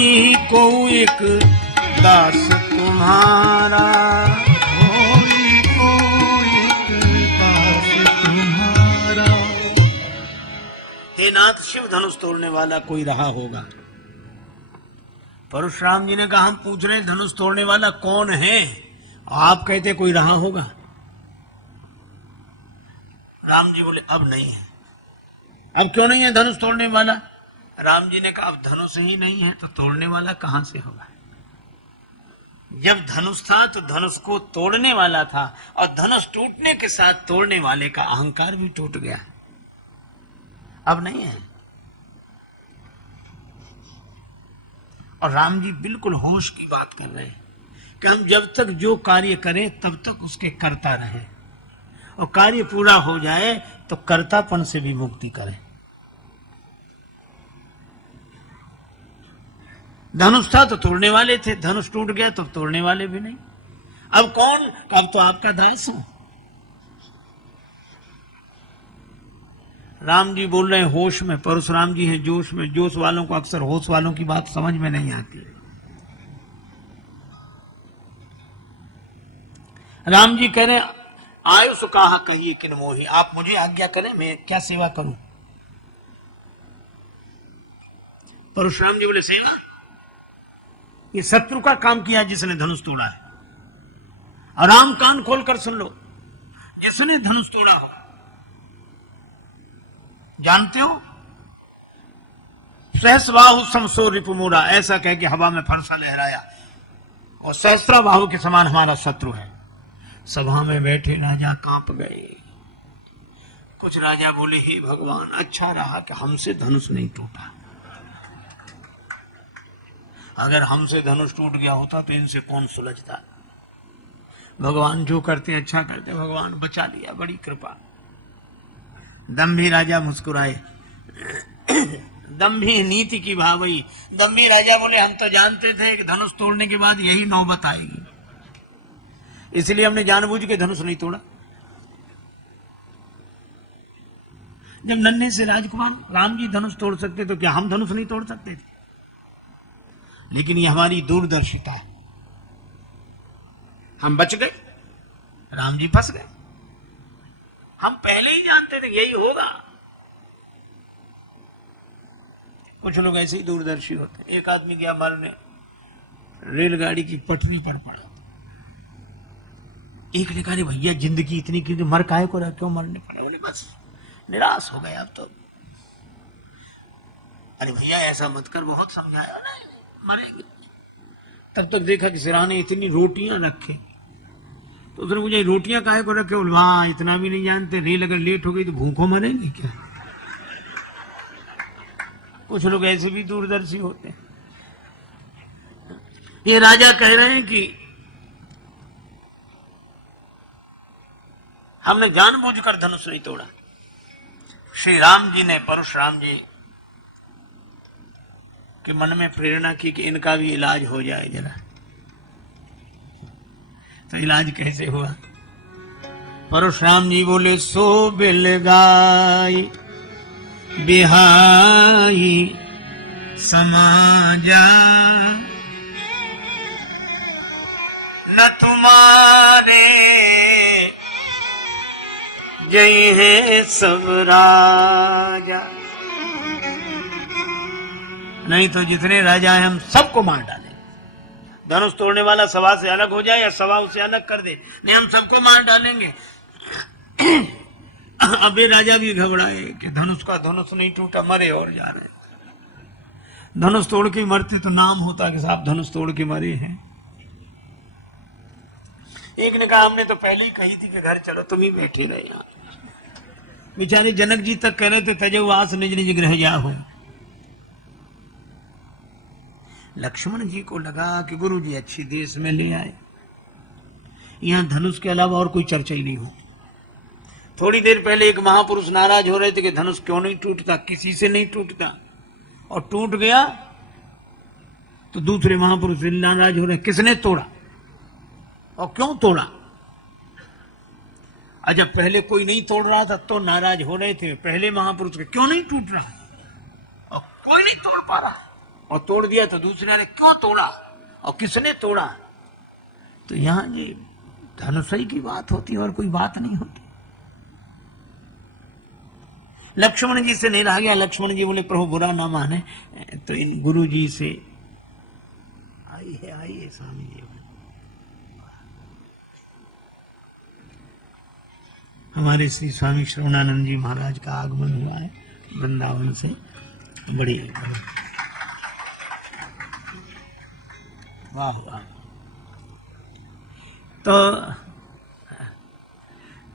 होई को एक दास तुम्हारा, होई को एक दास तुम्हारा। हे नाथ शिव, धनुष तोड़ने वाला कोई रहा होगा। परशुराम जी ने कहा हम पूछ रहे हैं धनुष तोड़ने वाला कौन है, आप कहते कोई रहा होगा। राम जी बोले अब नहीं है। अब क्यों नहीं है धनुष तोड़ने वाला? राम जी ने कहा अब धनुष ही नहीं है तो तोड़ने वाला कहां से होगा। जब धनुष था तो धनुष को तोड़ने वाला था, और धनुष टूटने के साथ तोड़ने वाले का अहंकार भी टूट गया। अब नहीं है। और राम जी बिल्कुल होश की बात कर रहे हैं कि हम जब तक जो कार्य करें तब तक उसके करता रहे, और कार्य पूरा हो जाए तो कर्तापन से भी मुक्ति करें। धनुष था तो तोड़ने वाले थे, धनुष टूट गया तो तोड़ने वाले भी नहीं। अब कौन? अब तो आपका दास हूं। राम जी बोल रहे हैं होश में, परशुराम जी हैं जोश में। जोश वालों को अक्सर होश वालों की बात समझ में नहीं आती। राम जी कह रहे हैं आयुष कहा कहिए किन मोही, आप मुझे आज्ञा करें मैं क्या सेवा करूं। परशुराम जी बोले सेवा? ये शत्रु का काम किया जिसने धनुष तोड़ा है। आराम कान खोलकर सुन लो, जिसने धनुष तोड़ा हो जानते हो, सहस्रबाहु समसो रिपुमूरा, ऐसा कह के हवा में फरसा लहराया, और सहस्त्रबाहु के समान हमारा शत्रु है। सभा में बैठे राजा कांप गए। कुछ राजा बोले हे भगवान, अच्छा रहा कि हमसे धनुष नहीं टूटा। अगर हमसे धनुष टूट गया होता तो इनसे कौन सुलझता। भगवान जो करते अच्छा करते, भगवान बचा लिया, बड़ी कृपा। दंभी राजा मुस्कुराए। दंभी नीति की भावई। दंभी राजा बोले हम तो जानते थे कि धनुष तोड़ने के बाद यही नौबत आएगी, इसलिए हमने जानबूझ के धनुष नहीं तोड़ा। जब नन्हे से राजकुमार राम जी धनुष तोड़ सकते तो क्या हम धनुष नहीं तोड़ सकते थे? लेकिन ये हमारी दूरदर्शिता है। हम बच गए, राम जी फंस गए। हम पहले ही जानते थे यही होगा। कुछ लोग ऐसे ही दूरदर्शी होते हैं। एक आदमी गया मरने, रेलगाड़ी की पटरी पर पड़ा। एक ने कहा भैया जिंदगी इतनी की मर काहे को रहा, क्यों मरने पड़ा? बोले बस निराश हो गए अब तो। अरे भैया ऐसा मत कर, बहुत समझाया ना, मरेगी। तब तक देखा कि सिराने इतनी रोटियां रखे, तो उसने मुझे रोटियां काहे को रखे? बोले वहां इतना भी नहीं जानते, रेल अगर लेट हो गई तो भूखों मरेंगे क्या? कुछ लोग ऐसे भी दूरदर्शी होते हैं। ये राजा कह रहे हैं कि हमने जानबूझकर धनुष नहीं तोड़ा। श्री राम जी ने परशुराम जी के मन में प्रेरणा की कि इनका भी इलाज हो जाए जरा। तो इलाज कैसे हुआ? परशुराम जी बोले सो बिलगाई बिहाई समाजा, न तुम्हारे जय है सब राजा। नहीं तो जितने राजा हैं हम सबको मार डालें। धनुष तोड़ने वाला सभा से अलग हो जाए या सभा उसे अलग कर दे, नहीं हम सबको मार डालेंगे। अब ये राजा भी घबराए कि धनुष का धनुष नहीं टूटा, मरे और जा रहे। धनुष तोड़ के मरते तो नाम होता कि साहब धनुष तोड़ के मरे हैं। एक ने कहा हमने तो पहले ही कही थी कि घर चलो, तुम ही बैठे रहे यहाँ। बेचारे जनक जी तक कह रहे थे तजवास निज निज गृह जाओ। लक्ष्मण जी को लगा कि गुरु जी अच्छी देश में ले आए, यहां धनुष के अलावा और कोई चर्चा ही नहीं हो। थोड़ी देर पहले एक महापुरुष नाराज हो रहे थे कि धनुष क्यों नहीं टूटता, किसी से नहीं टूटता, और टूट गया तो दूसरे महापुरुष नाराज हो रहे, किसने तोड़ा और क्यों तोड़ा? जब पहले कोई नहीं तोड़ रहा था तो नाराज हो रहे थे, पहले महापुरुष के क्यों नहीं टूट रहा और कोई नहीं तोड़ पा रहा। और तोड़ दिया तो दूसरे ने क्यों तोड़ा और किसने तोड़ा। तो यहां ये धनुषई की बात होती है और कोई बात नहीं होती। लक्ष्मण जी से नहीं रहा गया। लक्ष्मण जी बोले प्रभु बुरा ना माने तो इन गुरु जी से आइए स्वामी जी। हमारे श्री स्वामी श्रवणानंद जी महाराज का आगमन हुआ है वृंदावन से। बड़ी वाह वाह। तो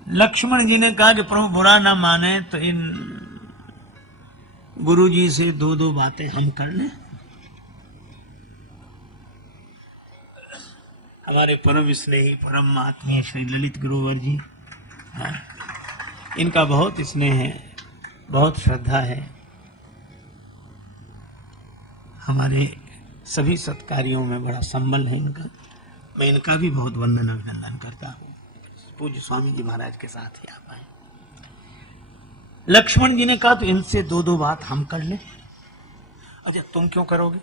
लक्ष्मण जी ने कहा कि प्रभु बुरा ना माने तो इन गुरु जी से दो दो बातें हम कर लें। हमारे परम स्नेही परम आत्मीय श्री ललित गुरुवर जी, हाँ, इनका बहुत स्नेह है, बहुत श्रद्धा है। हमारे सभी सत्कार्यों में बड़ा संबल है इनका। मैं इनका भी बहुत वंदन अभिनंदन करता हूँ। पूज्य स्वामी जी महाराज के साथ ही आप आए। लक्ष्मण जी ने कहा तो इनसे दो दो बात हम कर ले। अच्छा तुम क्यों करोगे?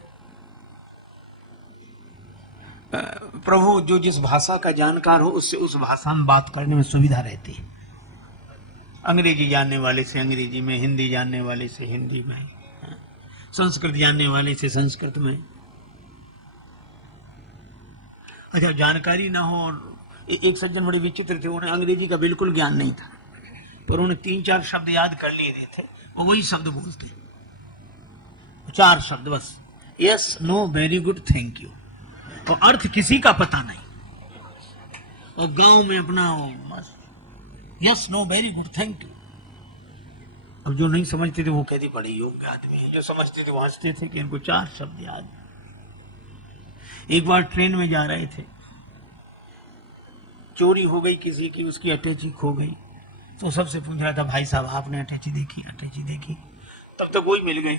प्रभु जो जिस भाषा का जानकार हो उससे उस भाषा में बात करने में सुविधा रहती है। अंग्रेजी जानने वाले से अंग्रेजी में, हिंदी जानने वाले से हिंदी में, संस्कृत जानने वाले से संस्कृत में। अच्छा जानकारी ना हो। और एक सज्जन बड़े विचित्र थे, उन्हें अंग्रेजी का बिल्कुल ज्ञान नहीं था, पर उन्हें 3-4 शब्द याद कर लिए थे। वो वही शब्द बोलते, 4 शब्द बस, yes know very good thank you, और अर्थ किसी का पता नहीं। और गांव में अपना बस yes know very good thank you. अब जो नहीं समझते थे वो कहते बड़े योग्य आदमी है, जो समझते थे वो हंसते थे कि इनको 4 शब्द याद। एक बार ट्रेन में जा रहे थे, चोरी हो गई किसी की, उसकी अटैची खो गई। तो सबसे पूछ रहा था भाई साहब आपने अटैची देखी? अटैची देखी। तब तक वही मिल गई।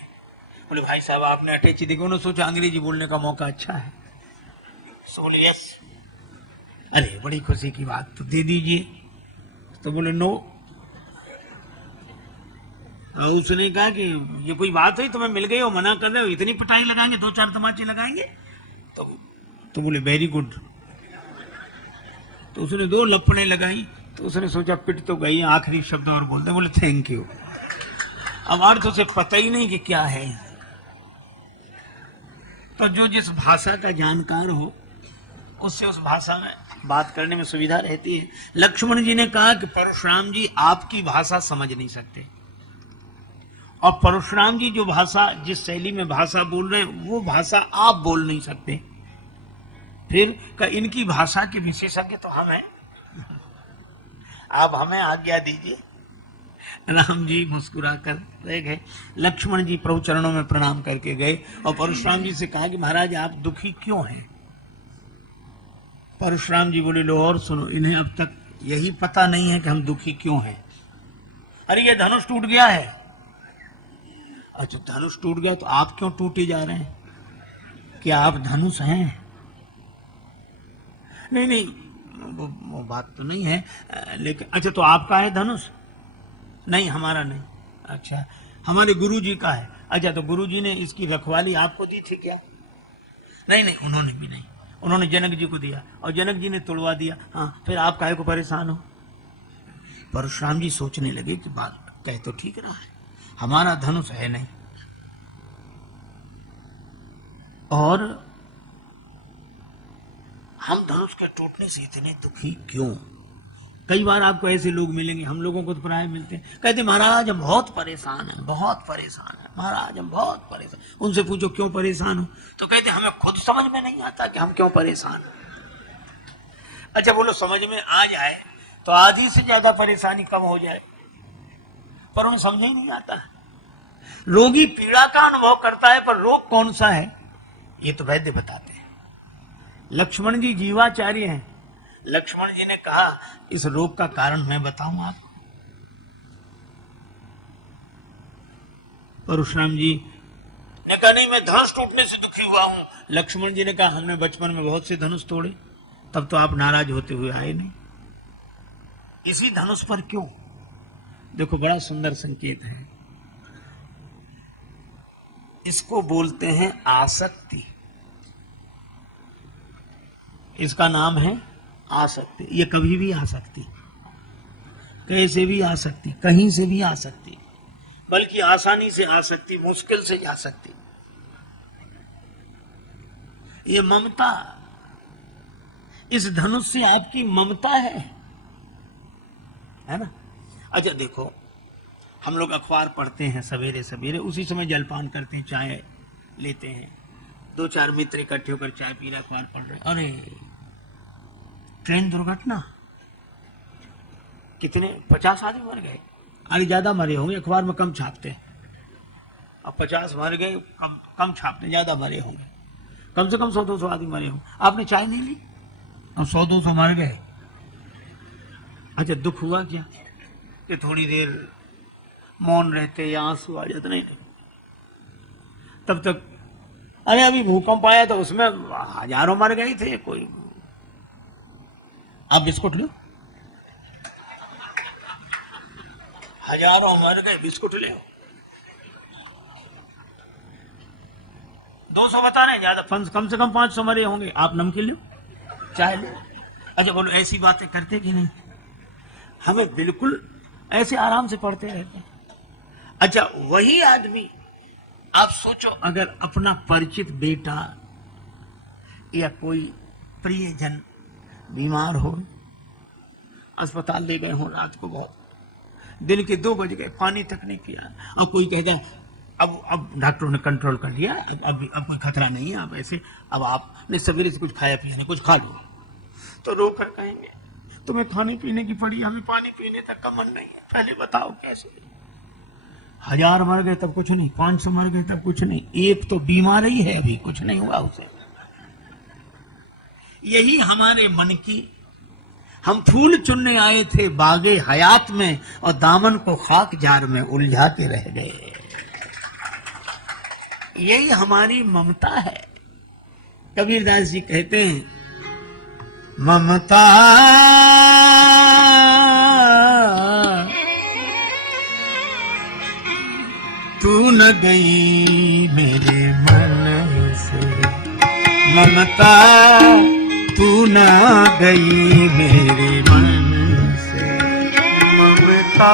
बोले भाई साहब आपने अटैची देखी? उन्होंने सोचा अंग्रेजी बोलने का मौका अच्छा है, तो बोले यस। अरे बड़ी खुशी की बात, तो दे दीजिए। तो बोले नो। उसने कहा कि ये कोई बात हुई, तुम्हें मिल गई हो मना कर रहे हो, इतनी पिटाई लगाएंगे, 2-4 तमाचे लगाएंगे। तो बोले वेरी गुड। तो उसने 2 लपड़े लगाई। तो उसने सोचा पिट तो गई, आखिरी शब्द और बोलते, बोले थैंक यू। अब अर्थ उसे पता ही नहीं कि क्या है। तो जो जिस भाषा का जानकार हो उससे उस भाषा में बात करने में सुविधा रहती है। लक्ष्मण जी ने कहा कि परशुराम जी आपकी भाषा समझ नहीं सकते, और परशुराम जी जो भाषा, जिस शैली में भाषा बोल रहे हैं वो भाषा आप बोल नहीं सकते। फिर का इनकी भाषा के विशेषज्ञ तो हम हैं, आप हमें आज्ञा दीजिए। राम जी मुस्कुरा कर रह गए। लक्ष्मण जी प्रभु चरणों में प्रणाम करके गए और परशुराम जी से कहा कि महाराज आप दुखी क्यों हैं? परशुराम जी बोले लो और सुनो, इन्हें अब तक यही पता नहीं है कि हम दुखी क्यों हैं। अरे ये धनुष टूट गया है। अच्छा धनुष टूट गया तो आप क्यों टूटे जा रहे हैं? क्या आप धनुष हैं? नहीं वो बात तो नहीं है, लेकिन अच्छा तो आपका है धनुष? नहीं हमारा नहीं। अच्छा हमारे गुरु जी का है। अच्छा तो गुरु जी ने इसकी रखवाली आपको दी थी क्या? नहीं उन्होंने भी नहीं, उन्होंने जनक जी को दिया और जनक जी ने तोड़वा दिया। हाँ फिर आप काहे को परेशान हो? परशुराम जी सोचने लगे कि बात कह तो ठीक रहा है, हमारा धनुष है नहीं, और हम धनुष के टूटने से इतने दुखी क्यों? कई बार आपको ऐसे लोग मिलेंगे, हम लोगों को तो प्राय मिलते हैं, कहते महाराज हम बहुत परेशान हैं, बहुत परेशान हैं महाराज, हम बहुत परेशान। उनसे पूछो क्यों परेशान हो, तो कहते हमें खुद समझ में नहीं आता कि हम क्यों परेशान हैं। अच्छा बोलो समझ में आ जाए तो आधी से ज्यादा परेशानी कम हो जाए, पर उन्हें समझ ही नहीं आता। रोगी पीड़ा का अनुभव करता है पर रोग कौन सा है ये तो वैद्य बताते हैं। लक्ष्मण जी जीवाचार्य हैं। लक्ष्मण जी ने कहा इस रोग का कारण मैं बताऊं आपको। परशुराम जी ने कहा नहीं मैं धनुष टूटने से दुखी हुआ हूं। लक्ष्मण जी ने कहा हमने बचपन में बहुत से धनुष तोड़े, तब तो आप नाराज होते हुए आए नहीं, इसी धनुष पर क्यों? देखो बड़ा सुंदर संकेत है। इसको बोलते हैं आसक्ति। इसका नाम है आसक्ति। ये कभी भी आ सकती, कैसे भी आ सकती, कहीं से भी आ सकती, बल्कि आसानी से आ सकती, मुश्किल से जा सकती। ये ममता, इस धनुष से आपकी ममता है ना। अच्छा देखो, हम लोग अखबार पढ़ते हैं सवेरे सवेरे, उसी समय जलपान करते हैं, चाय लेते हैं, 2-4 मित्र इकट्ठे होकर चाय पी रहे, अखबार पढ़ रहे, अरे ट्रेन दुर्घटना, कितने 50 आदमी मर गए। अरे ज्यादा मरे होंगे, अखबार में कम छापते हैं। अब 50 मर गए, कम छापते, ज्यादा मरे होंगे, कम से कम 100-200 आदमी मरे होंगे। आपने चाय नहीं ली, अब 100-200 मर गए। अच्छा दुख हुआ क्या कि थोड़ी देर मौन रहते या आंसू आ जाते? नहीं, तब तक अरे अभी भूकंप आया तो उसमें हजारों मर गए थे। कोई आप बिस्कुट लो, हजारों मर गए, बिस्कुट ले, 200 बता रहे हैं, ज्यादा कम से कम 500 मरे होंगे, आप नमकीन लो, चाय लो। अच्छा बोलो, ऐसी बातें करते कि नहीं? हमें बिल्कुल ऐसे आराम से पढ़ते रहते हैं। अच्छा वही आदमी, आप सोचो, अगर अपना परिचित बेटा या कोई प्रियजन बीमार हो, अस्पताल ले गए हो, रात को बहुत दिन के 2 बज गए, पानी तक नहीं पिया, और कोई कहता है अब डॉक्टरों ने कंट्रोल कर लिया, अब कोई खतरा नहीं है, अब ऐसे, अब आपने सवेरे से कुछ खाया पिया नहीं, कुछ खा लो, तो रो कर कहेंगे तुम्हें खाने पीने की पड़ी, हमें पानी पीने तक का मन नहीं है, पहले बताओ कैसे। 1000 मर गए तब कुछ नहीं, 500 मर गए तब कुछ नहीं, एक तो बीमार ही है, अभी कुछ नहीं हुआ उसे। यही हमारे मन की, हम फूल चुनने आए थे बागे हयात में और दामन को खाक जार में उलझा के रह गए। यही हमारी ममता है। कबीरदास जी कहते हैं, ममता तू न गई मेरे मन से, ममता तू न गई मेरे मन से, ममता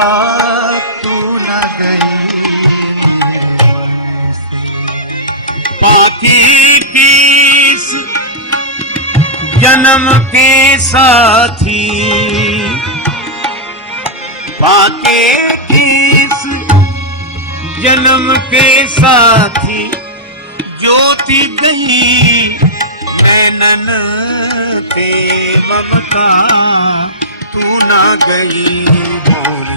तू न गई पाती पीस जन्म के साथी, पाके पीस जन्म के साथी, ज्योति गई नैनन ते, ममता तू ना गई मोर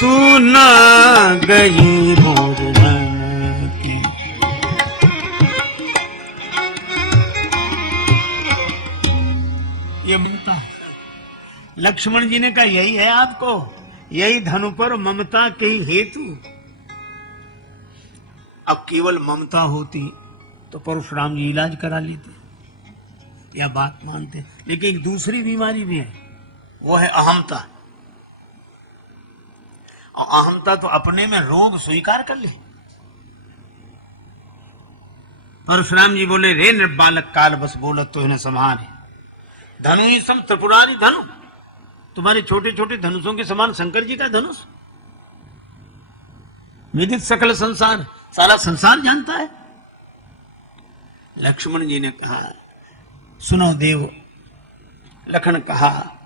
तू ना गई मोर की। ये ममता लक्ष्मण जी ने कहा, यही है आपको, यही धनु पर ममता के हेतु। अब केवल ममता होती तो परशुराम जी इलाज करा लेते या बात मानते, लेकिन एक दूसरी बीमारी भी है, वो है अहमता। और अहमता तो अपने में रोग स्वीकार कर ले। परशुराम जी बोले, रे निर्बालक काल बस बोलत तो इन्हें संहारे, धनु ही सम त्रिपुरारी धनु, तुम्हारे छोटे छोटे धनुषों के समान शंकर जी का धनुष, विदित सकल संसार, सारा संसार जानता है। लक्ष्मण जी ने कहा, सुनो देव, लखन कहा,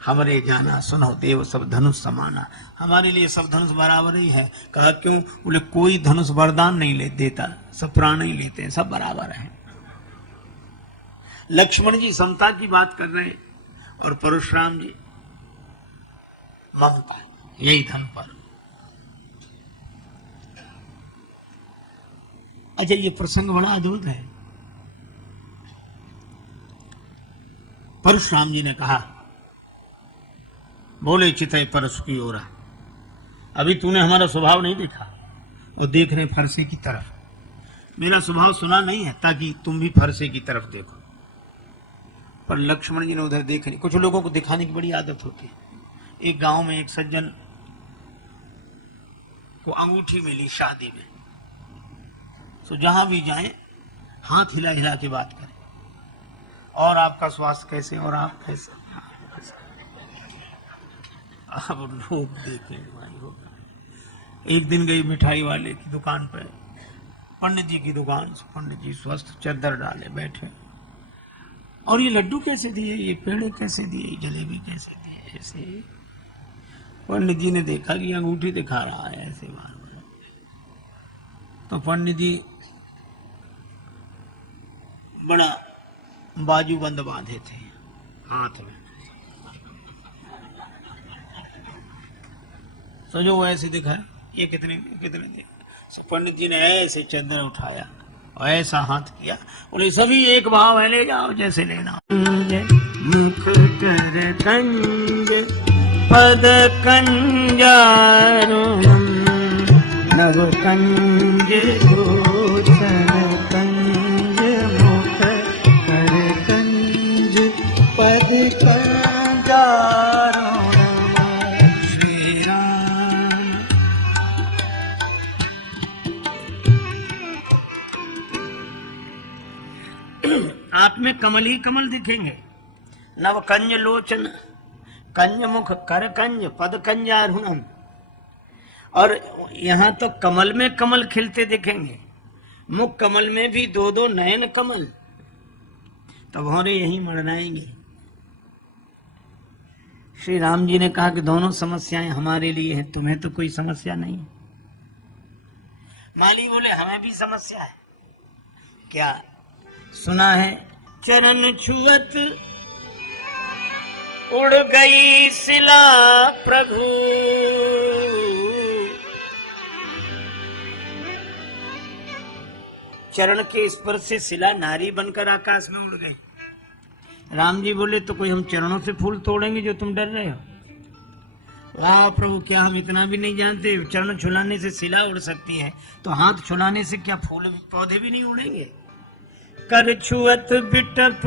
हमरे जाना सुनो देव सब धनुष समाना, हमारे लिए सब धनुष बराबर ही है। कहा क्यों? बोले कोई धनुष वरदान नहीं ले देता, सब प्राण ही लेते हैं, सब बराबर है। लक्ष्मण जी समता की बात कर रहे हैं और परशुराम जी ममता, यही धन पर। अच्छा ये प्रसंग बड़ा अद्भुत है। परशुराम जी ने कहा, बोले चितय परस की ओर, अभी तूने हमारा स्वभाव नहीं देखा और देख रहे फरसे की तरफ। मेरा स्वभाव सुना नहीं है ताकि तुम भी फरसे की तरफ देखो। पर लक्ष्मण जी ने उधर देख नहीं। कुछ लोगों को दिखाने की बड़ी आदत होती है। एक गांव में एक सज्जन को अंगूठी मिली शादी में, तो जहां भी जाएं हाथ हिला हिला के बात करें, और आपका स्वास्थ्य कैसे, और आप कैसे। अब लोग देखें भाई होगा। एक दिन गई मिठाई वाले की दुकान पर, पंडित जी की दुकान से, पंडित जी स्वस्थ, चद्दर डाले बैठे, और ये लड्डू कैसे दिए, ये पेड़े कैसे दिए, जलेबी कैसे दिए, ऐसे। पंडित जी ने देखा कि अंगूठी दिखा रहा है ऐसे बार बार, तो पंडित जी बड़ा बाजूबंद बांधे थे हाथ में, तो जो ऐसे दिखाया, ये कितने कितने दे। पंडित जी ने ऐसे चंदन उठाया और ऐसा हाथ किया, बोले सभी एक भाव है, ले जाओ जैसे लेना। मुख कर कंज पद कंजारुणम, नव कंज गोचर कंज, मुख कर कंज पद कंजारुणम। श्री राम। आप में कमल ही कमल दिखेंगे। नव कंज लोचन, कंज मुख, कर कंज पद कंजारुणम। और यहां तो कमल में कमल खिलते दिखेंगे, मुख कमल में भी दो दो नयन कमल, तो भौरे यही मरनाएंगे। श्री राम जी ने कहा कि दोनों समस्याएं हमारे लिए हैं, तुम्हें तो कोई समस्या नहीं है। माली बोले हमें भी समस्या है। क्या सुना है? चरण छुअत उड़ गई सिला प्रभु, चरण के स्पर्श से सिला नारी बनकर आकाश में उड़ गई। राम जी बोले तो कोई हम चरणों से फूल तोड़ेंगे जो तुम डर रहे हो? वाह प्रभु, क्या हम इतना भी नहीं जानते? चरण छुलाने से सिला उड़ सकती है, तो हाथ छुलाने से क्या फूल पौधे भी नहीं उड़ेंगे? कर छुअत बिटप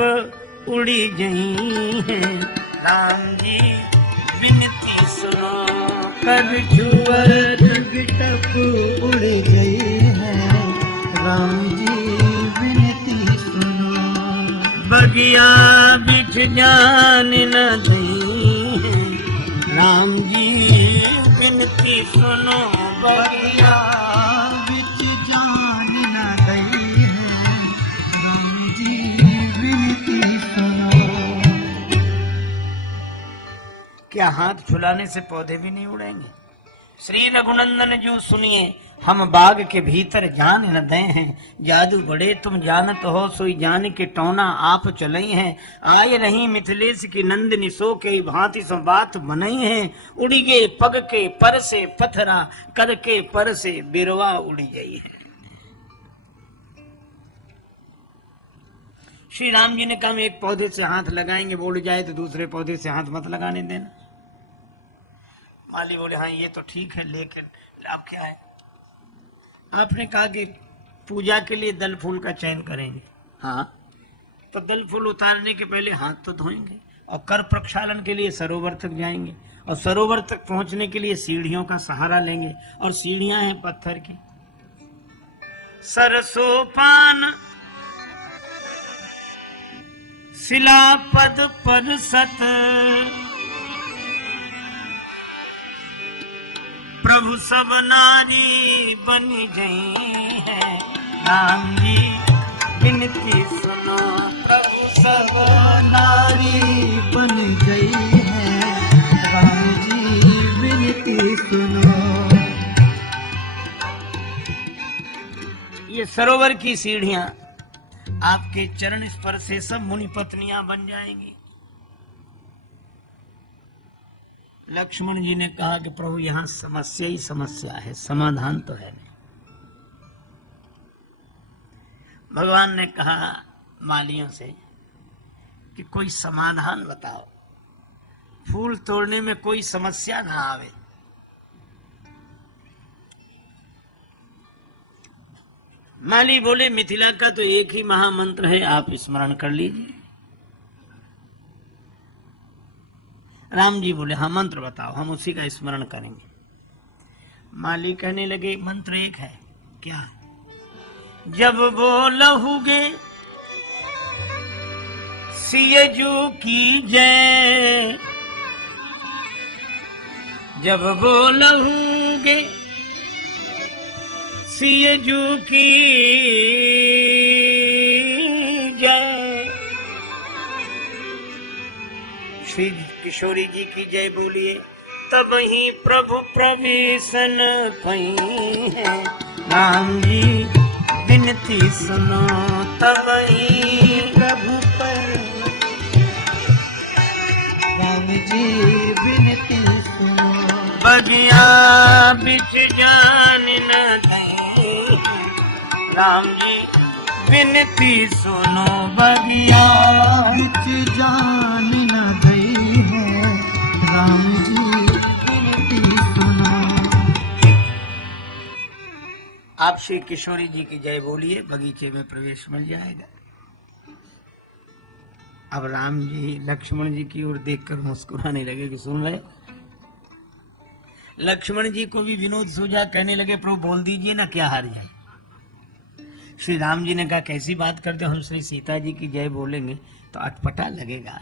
उड़ी गई है, राम जी विनती सुनो। कर छुअत बिटप उड़ गई है, राम जी विनती सुनो। बगिया बिछ जान न दई है, राम जी विनती सुनो। बगिया बिछ जान न दई है, राम जी विनती सुनो। क्या हाथ छुलाने से पौधे भी नहीं उड़ेंगे? श्री रघुनंदन जो सुनिए, हम बाग के भीतर जान न दे हैं, जादू बड़े तुम जानत हो, सोई जान के टोना आप चलई हैं। आए नहीं मिथिलेश की नंदनी, सो के भांति सो बात बनई है। उड़ी गे पग के पर से पथरा, कर के पर से बिरवा उड़ी गई है। श्री राम जी ने कहा हम एक पौधे से हाथ लगाएंगे, वो उड़ जाए तो दूसरे पौधे से हाथ मत लगाने देना। माली बोले हाँ ये तो ठीक है, लेकिन अब क्या है? आपने कहा कि पूजा के लिए दल फूल का चयन करेंगे, हाँ, तो दल फूल उतारने के पहले हाथ तो धोएंगे, और कर प्रक्षालन के लिए सरोवर तक जाएंगे, और सरोवर तक पहुंचने के लिए सीढ़ियों का सहारा लेंगे, और सीढ़ियां हैं पत्थर की। सरसोपान शिला पद पर सत, प्रभु सब नारी बन गई है, राम जी विनती सुनो। प्रभु सब नारी बन गई है, राम जी विनती सुनो। ये सरोवर की सीढ़ियां आपके चरण स्पर्श से सब मुनि पत्नियां बन जाएंगी। लक्ष्मण जी ने कहा कि प्रभु यहां समस्या ही समस्या है, समाधान तो है नहीं। भगवान ने कहा मालियों से कि कोई समाधान बताओ, फूल तोड़ने में कोई समस्या ना आवे। माली बोले मिथिला का तो एक ही महामंत्र है, आप स्मरण कर लीजिए। राम जी बोले हाँ मंत्र बताओ, हम उसी का स्मरण करेंगे। माली कहने लगे मंत्र एक है। क्या? जब बोलहुगे सियजू की जय, जब बोलहुगे सियजू की जय, श्री किशोरी जी की जय बोलिए, तब ही प्रभु प्रवेशन कहीं है। राम जी विनती सुनो, तब ही प्रभु पर राम जी विनती सुनो, बगिया बिच जान न दे। राम जी विनती सुनो, बगिया बिच जान न गई है। राम जी विनती सुनो। आप श्री किशोरी जी की जय बोलिए, बगीचे में प्रवेश मिल जाएगा। अब राम जी लक्ष्मण जी की ओर देखकर मुस्कुराने लगे कि सुन रहे। लक्ष्मण जी को भी विनोद सूझा, कहने लगे प्रभु बोल दीजिए ना, क्या हार जाए। श्री राम जी ने कहा कैसी बात करते हो, हम श्री सीता जी की जय बोलेंगे तो अटपटा लगेगा।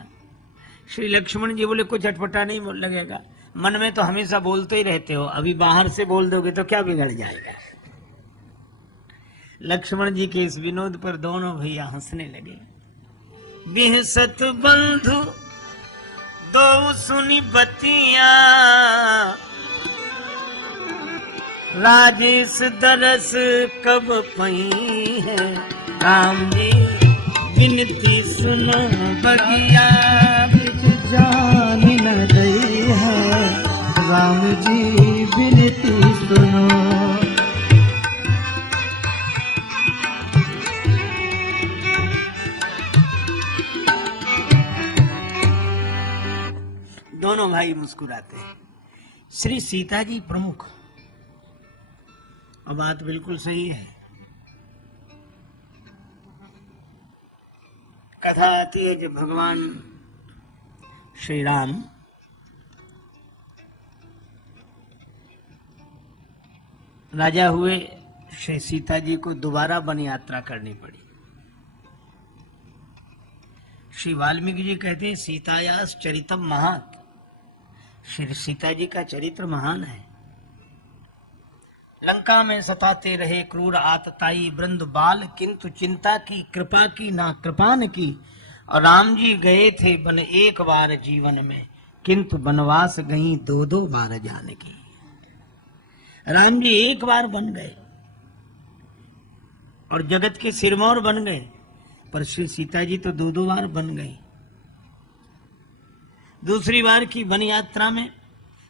श्री लक्ष्मण जी बोले कुछ अटपटा नहीं लगेगा, मन में तो हमेशा बोलते ही रहते हो, अभी बाहर से बोल दोगे तो क्या बिगड़ जाएगा। लक्ष्मण जी के इस विनोद पर दोनों भैया हंसने लगे। बिहसत बंधु दो सुनी बतिया, राजेश दरस कब पई है। राम जी विनती सुनो, बगिया बिच जान न गई है। राम जी विनती सुनो। दोनों भाई मुस्कुराते हैं। श्री सीता जी प्रमुख। और बात बिल्कुल सही है। कथा आती है जब भगवान श्री राम राजा हुए, श्री सीता जी को दोबारा वन यात्रा करनी पड़ी। श्री वाल्मीकि जी कहते हैं सीतायास चरितम महान, श्री सीता जी का चरित्र महान है। लंका में सताते रहे क्रूर आतताई वृंद बाल, किंतु चिंता की कृपा की ना कृपा न की। और राम जी गए थे वन एक बार जीवन में, किंतु वनवास गई दो दो बार जान की। राम जी एक बार बन गए और जगत के सिरमौर बन गए, पर श्री सीता जी तो दो दो बार बन गई। दूसरी बार की वन यात्रा में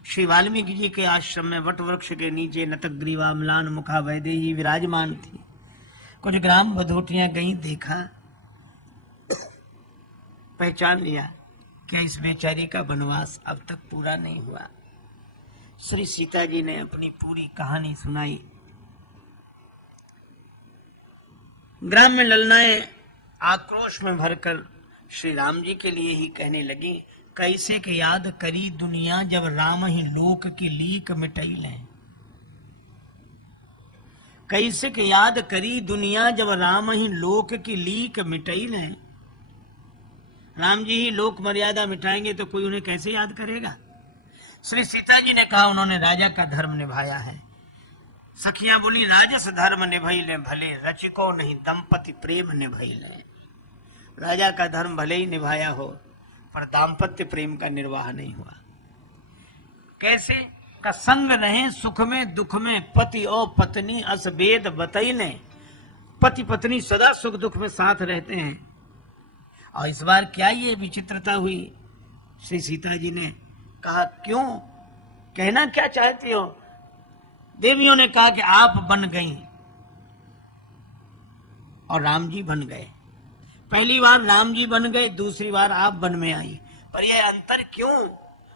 श्री वाल्मीकि जी के आश्रम में वट वृक्ष के नीचे नतग्रीवा म्लान मुखा वैदेही विराजमान थी। कुछ ग्राम बधोटियां गई, देखा, पहचान लिया कि इस बेचारी का वनवास अब तक पूरा नहीं हुआ। श्री सीता जी ने अपनी पूरी कहानी सुनाई। ग्राम में ललनाएं आक्रोश में भरकर श्री राम जी के लिए ही कहने लगी, कैसे के याद करी दुनिया जब राम ही लोक की लीक मिटाई ले। कैसे के याद करी दुनिया जब राम ही लोक की लीक मिटाई ले। राम जी ही लोक मर्यादा मिटाएंगे तो कोई उन्हें कैसे याद करेगा। श्री सीता जी ने कहा उन्होंने राजा का धर्म निभाया है। सखियां बोली राजस धर्म निभाई ले भले, रचिको नहीं दंपति प्रेम निभाई ले। राजा का धर्म भले ही निभाया हो, पर दाम्पत्य प्रेम का निर्वाह नहीं हुआ। कैसे का संग रहे सुख में दुख में, पति और पत्नी अस भेद बतईने। पति पत्नी सदा सुख दुख में साथ रहते हैं। और इस बार क्या ये विचित्रता हुई। श्री सीता जी ने कहा क्यों, कहना क्या चाहती हो। देवियों ने कहा कि आप बन गई और राम जी बन गए। पहली बार राम जी बन गए, दूसरी बार आप बन में आई, पर यह अंतर क्यों।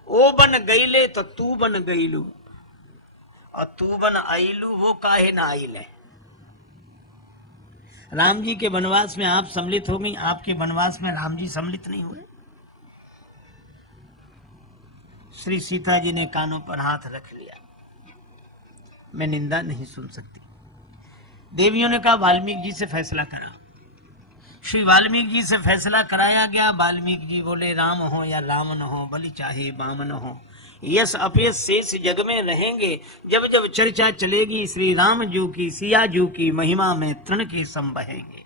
वो बन गई ले तो तू बन गई लू, और तू बन आई लू वो काहे ना आई ले। राम जी के वनवास में आप सम्मिलित हो गई, आपके वनवास में राम जी सम्मिलित नहीं हुए। श्री सीता जी ने कानों पर हाथ रख लिया, मैं निंदा नहीं सुन सकती। देवियों ने कहा वाल्मीकि जी से फैसला करा। श्री वाल्मीकि जी से फैसला कराया गया। वाल्मीकि जी बोले राम हो या रावण हो, बलि चाहे बामन हो, यश अपयश शेष जग में रहेंगे। जब जब चर्चा चलेगी श्री राम जू की, सिया जू की महिमा में तृण के सम बहेंगे।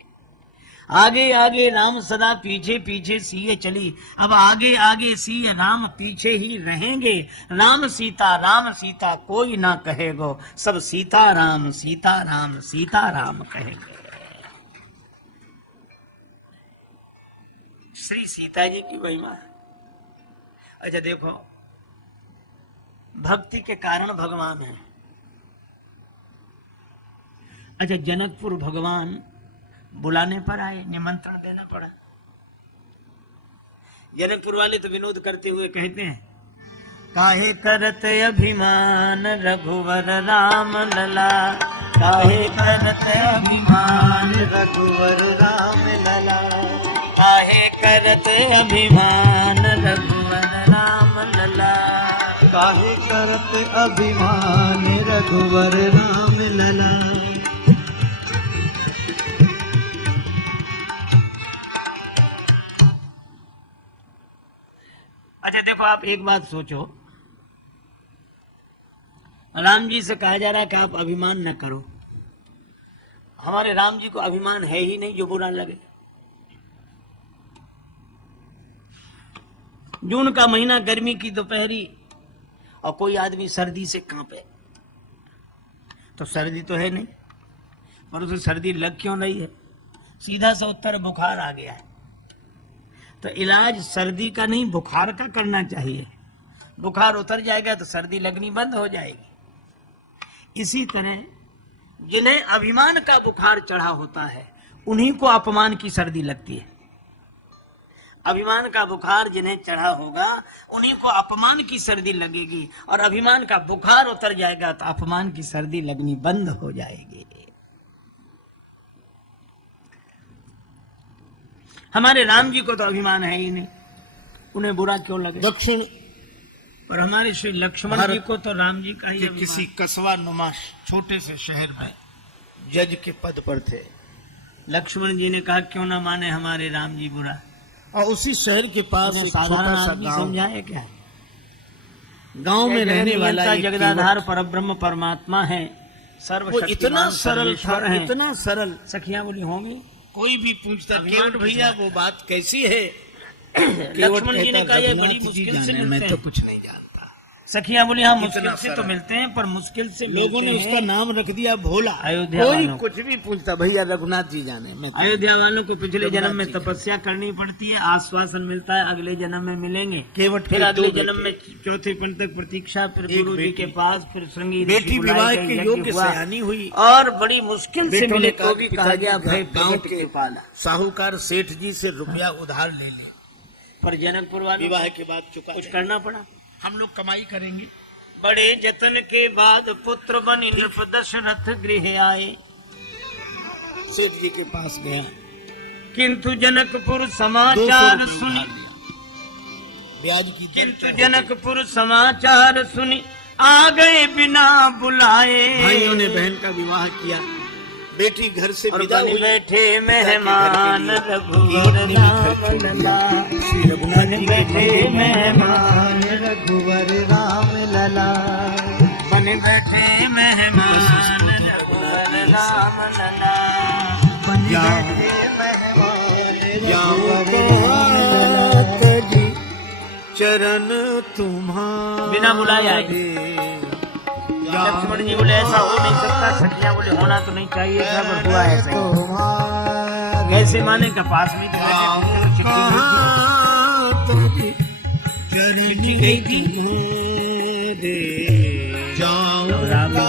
आगे आगे राम सदा पीछे पीछे सिए चली, अब आगे आगे सिए राम पीछे ही रहेंगे। राम सीता कोई ना कहेगो, सब सीता राम कहेंगे। श्री सीता जी की महिमा। अच्छा देखो, भक्ति के कारण भगवान है। अच्छा, जनकपुर भगवान बुलाने पर आए, निमंत्रण देना पड़ा। जनकपुर वाले तो विनोद करते हुए कहते हैं, काहे करत अभिमान रघुवर राम लला, काहे करत अभिमान रघुवर राम लला, काहे करत अभिमान रघुवर राम लला, काहे करत अभिमान रघुवर राम लला। अच्छा देखो, आप एक बात सोचो, राम जी से कहा जा रहा है कि आप अभिमान न करो। हमारे राम जी को अभिमान है ही नहीं जो बुरा लगे। जून का महीना, गर्मी की दोपहरी, और कोई आदमी सर्दी से कांपे, तो सर्दी तो है नहीं, पर उसे सर्दी लग क्यों रही है? सीधा सा उत्तर, बुखार आ गया है। तो इलाज सर्दी का नहीं, बुखार का करना चाहिए। बुखार उतर जाएगा तो सर्दी लगनी बंद हो जाएगी। इसी तरह जिन्हें अभिमान का बुखार चढ़ा होता है, उन्हीं को अपमान की सर्दी लगती है। अभिमान का बुखार जिन्हें चढ़ा होगा, उन्हीं को अपमान की सर्दी लगेगी, और अभिमान का बुखार उतर जाएगा तो अपमान की सर्दी लगनी बंद हो जाएगी। हमारे राम जी को तो अभिमान है ही नहीं, उन्हें बुरा क्यों लगे? दक्षिण और हमारे श्री लक्ष्मण जी को तो राम जी का ही के अभिमान। किसी कस्बा नुमा छोटे से शहर में जज के पद पर थे, लक्ष्मण जी ने कहा क्यों ना माने हमारे राम जी बुरा। और उसी शहर के पास एक साधारण छोटा सा आदमी गांव, समझाए क्या? गांव में रहने वाला एक जगदाधार परब्रह्म परमात्मा है, वो सर्वशक्तिमान इतना सरल था, सर्वेश्वर है। इतना सरल, सखियां बोली होंगी। कोई भी पूछता अभिमान केवट भैया वो बात कैसी है, लक्ष्मण जी ने कहा यह बड़ी रघुनाथ जी मुश्किल से जाने, मैं मिलते तो हैं। कुछ नहीं जानता। सखियां बोली हाँ, इतना मुश्किल से तो सरल। मिलते हैं, पर मुश्किल से लोगों ने मिलते उसका हैं। नाम रख दिया भोला। अयोध्या कोई वालों। कुछ भी पूछता, भैया रघुनाथ जी जाने, मैं तो- अयोध्या वालों को पिछले रघुनाथ जन्म में जी। तपस्या करनी पड़ती है, आश्वासन मिलता है अगले जन्म में मिलेंगे। केवट फिर के अगले दो जन्म में बेटे। चौथे पंथ तक प्रतीक्षा, फिर एक गुरु जी बेटी। के पास, फिर संगीत बेटी विवाह के योग्य सयानी हुई, और बड़ी मुश्किल से बेटों मिले ने तो भी कहा गया भाई गांव प्रगट के के पाला। साहूकार सेठ जी से रुपया उधार ले लिया, पर जनकपुर वाले विवाह के बाद चुका कुछ दे। करना पड़ा। हम लोग कमाई करेंगे। बड़े जतन के बाद पुत्र बनी नृप दशरथ गृह आए, सेठ जी के पास गया, किंतु जनकपुर 200 समाचार रुपये सुनी, उधार लिया। ब्याज की दर किंतु क्या होती? जनकपुर समाचार सुनी, आ गए बिना बुलाए। भाइयों ने बहन का विवाह किया, बेटी घर से और विदा बन हुई, बैठे पिता मेहमान के घर के लिए रघुवर एक राम निमित्त लला, श्री रघुनाथ जी के बैठे मंदिर में मेहमान रघुवर राम लला, बन बैठे मेहमान रघुवर राम लला। बन या- बैठे मेहमान या रघुवर राम लला। भगवत जी चरण तुम्हारे, बिना बुलाए आए। लक्ष्मण जी बोले ऐसा हो नहीं सकता, सखियां बोले होना तो नहीं चाहिए था, पर हुआ ऐसा ही। तुम्हारे कैसे माने का पास में तो बैठे थे, तो चिट्ठी चरणी गई थी। जाओ राम जी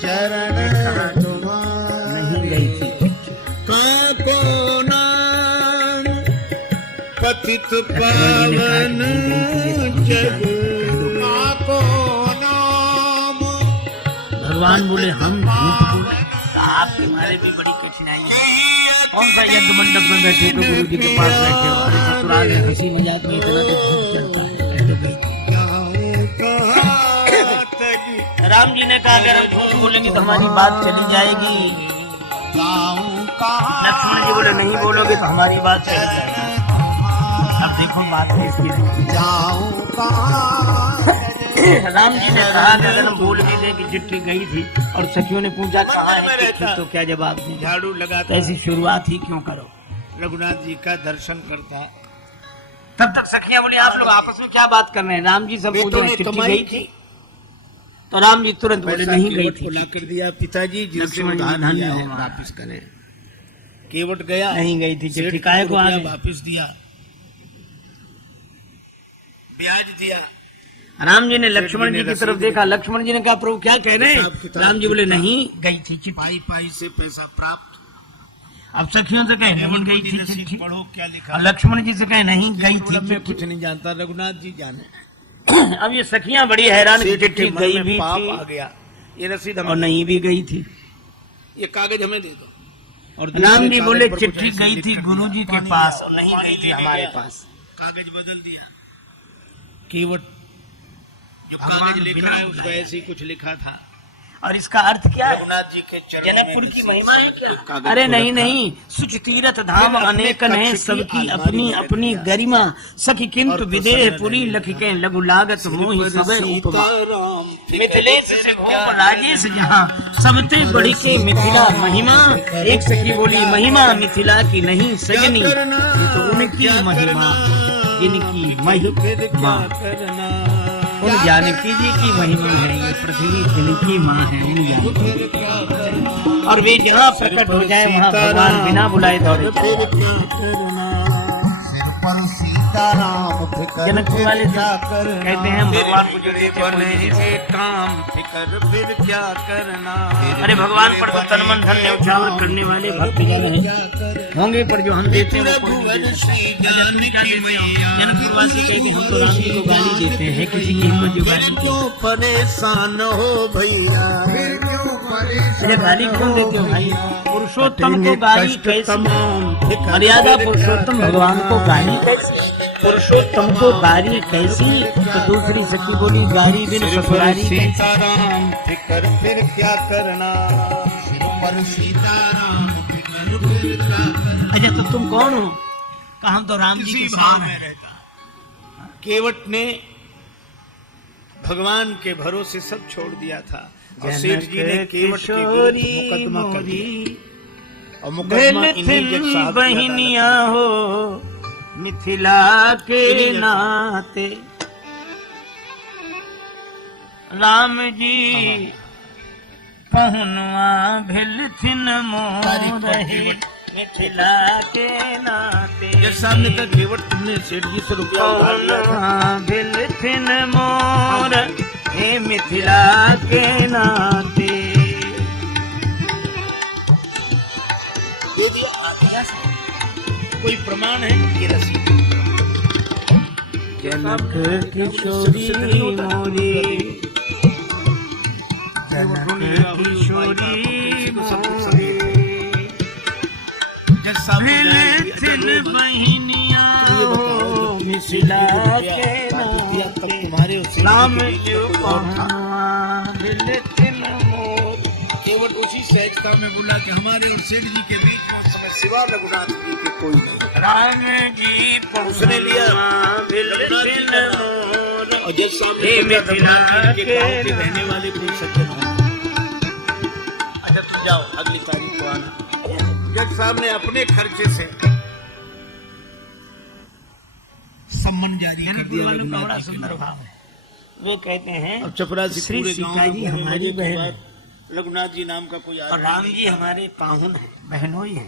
चरण तुम्हारे नहीं गई थी। काको नाम पतित लक्ष्मण जी ने कहा कि पावन नहीं गई थी, ये तो जग काको नाम। भगवान बोले हम झूठ बोले तो आपके मारे भी बड़ी कठिनाई है। कौन सा यज्ञ मंडप में बैठे हो गुरु जी के पास बैठे हो? अरे ससुराल है, हंसी मजाक में इतना तो चलता है। राम जी ने कहा अगर हम झूठ बोलेंगे तो हमारी बात चली जाएगी। लक्ष्मण जी बोले नहीं बोलोगे तो हमारी बात चली जाएगी। अब देखो बात है इसकी। राम जी ने कहा कि अगर हम बोल भी दें कि चिट्ठी गई थी और सखियों ने पूछा कहाँ है चिट्ठी, तो क्या जवाब दें? झाड़ू लगाता, ऐसी शुरुआत ही क्यों करो? रघुनाथ जी का दर्शन करता। तब तक सखियां बोली आप लोग आपस में क्या बात कर रहे हैं? राम जी सब पूछ रहे हैं चिट्ठी गई थी? तो राम जी तुरंत बोले नहीं गई थी। ला कर दिया पिताजी जिनसे उधार लिया है वापिस करें। केवट गया, नहीं गई थी चिट्ठी, काहे को आ गए? वापिस दिया, ब्याज दिया। राम जी ने लक्ष्मण जी की तरफ देखा, लक्ष्मण जी ने कहा प्रभु क्या कह रहे हैं? राम जी बोले नहीं गई थी चिट्ठी। पाई पाई से पैसा प्राप्त। अब सखियों से कहे नहीं गई थी चिट्ठी, पढ़ो क्या लिखा। और लक्ष्मण जी से कहे नहीं गई थी मैं चिट्ठी। कुछ नहीं जानता, रघुनाथ जी जाने। अब ये सखियां बड़ी हैरान कि चिट्ठी गई भी पाप आ थी गया, ये रसीद और नहीं भी गई थी। ये कागज हमें दे दो। और राम जी बोले कागज पर कुछ चिट्ठी ऐसा गई थी लिखा गुरु जी के पास और नहीं गई थी हमारे पास। कागज बदल दिया। केवट जो कागज लेकर आए उसको ऐसे ही कुछ लिखा था। और इसका अर्थ क्या है? रघुनाथ जी के चरणों में जनकपुर की महिमा है क्या? कागज अरे को नहीं रखा। नहीं, सुच तीरथ धाम अनेकन है, सबकी अपनी अपनी गरिमा। सखी किंतु विदेह पुरी लखिके लघु लागत मोहि सबे उपमा। मिथिलेश से भूप राजेश जहाँ, सबते बड़ी के मिथिला महिमा। एक सखी बोली महिमा मिथिला की नहीं सजनी, ये तो उनकी महिमा जिनकी महिमा उन जानकी जी की महिमा है। ये पृथ्वी जिनकी माँ है उन जानकी, और वे जहाँ प्रकट हो जाए वहाँ भगवान बिना बुलाए दौड़े। जनकपुर वाले कहते हैं हम भगवान को जो देते हैं काम फिकर फिर क्या करना। अरे भगवान पर तो तन मन धन न्यौछावर करने वाले भक्त जन हैं होंगे, पर जो हम देते हैं वो कौन देता है? जनकपुर वासी कहते हैं हम तो राम जी को गाली देते हैं, किसी की हिम्मत जो गाली देते हैं। परेशान हो भैया, अरे गाली क्यों देते हो भाई? पुरुषोत्तम को गाली कैसी? मर्यादा पुरुषोत्तम भगवान को गाली कैसी? पुरुषोत्तम को गाली कैसी? तो दूसरी सखी बोली गाली बिन ससुरारी कैसी? सीताराम फिकर फिर क्या करना। पर सीताराम फिकर फिर क्या करना। अच्छा तो तुम कौन हो? कहा हम तो राम जी के साथ में रहता। केवट ने भगवान के भरोसे सब छोड़ दिया था और सेठ जी ने केवट के विरुद्ध मुकदमा कर दिया। और मुकदमा इन्हीं जज साहब की बहनिया हो मिथिला के नाते, राम जी पहुनवा भिल थिन मोरही मिथिला के नाते। जज साहब ने कहा केवट तुमने सेठ जी से रुपया उधार लिया था। भिल थिन मोर हे मिथिला के नाते। कोई प्रमाण है? ये रसीद। जनक किशोरी मोरी, जनक किशोरी मोरी, जज साहब ने थिन बहनिया हो मिथिला के नाते। तुम्हारे और सेठ राम जी के जी बीच में कोई और था। भिल थिन मोर। केवट उसी सहजता में बोला कि हमारे और सेठ जी के बीच में उस समय सिवा रघुनाथ जी के कोई नहीं। राम जी उसने लिया भिल थिन मोर और जज साहब ने हे सोचा मिथिला रघुनाथ जी के गांव के के रहने वाले कोई सज्जन हो। अच्छा तुम जाओ अगली तारीख को आना। जज साहब ने अपने खर्चे से सम्मन जारी कर दिया रघुनाथ जी के सुंदर नाम। भाव है। वो कहते हैं अब चपरासी श्री पूरे सीता गांव जी में हमारी के बहन बाद है रघुनाथ जी नाम का कोई और आदमी राम नहीं। जी हमारे पाहुन है, बहनोई है।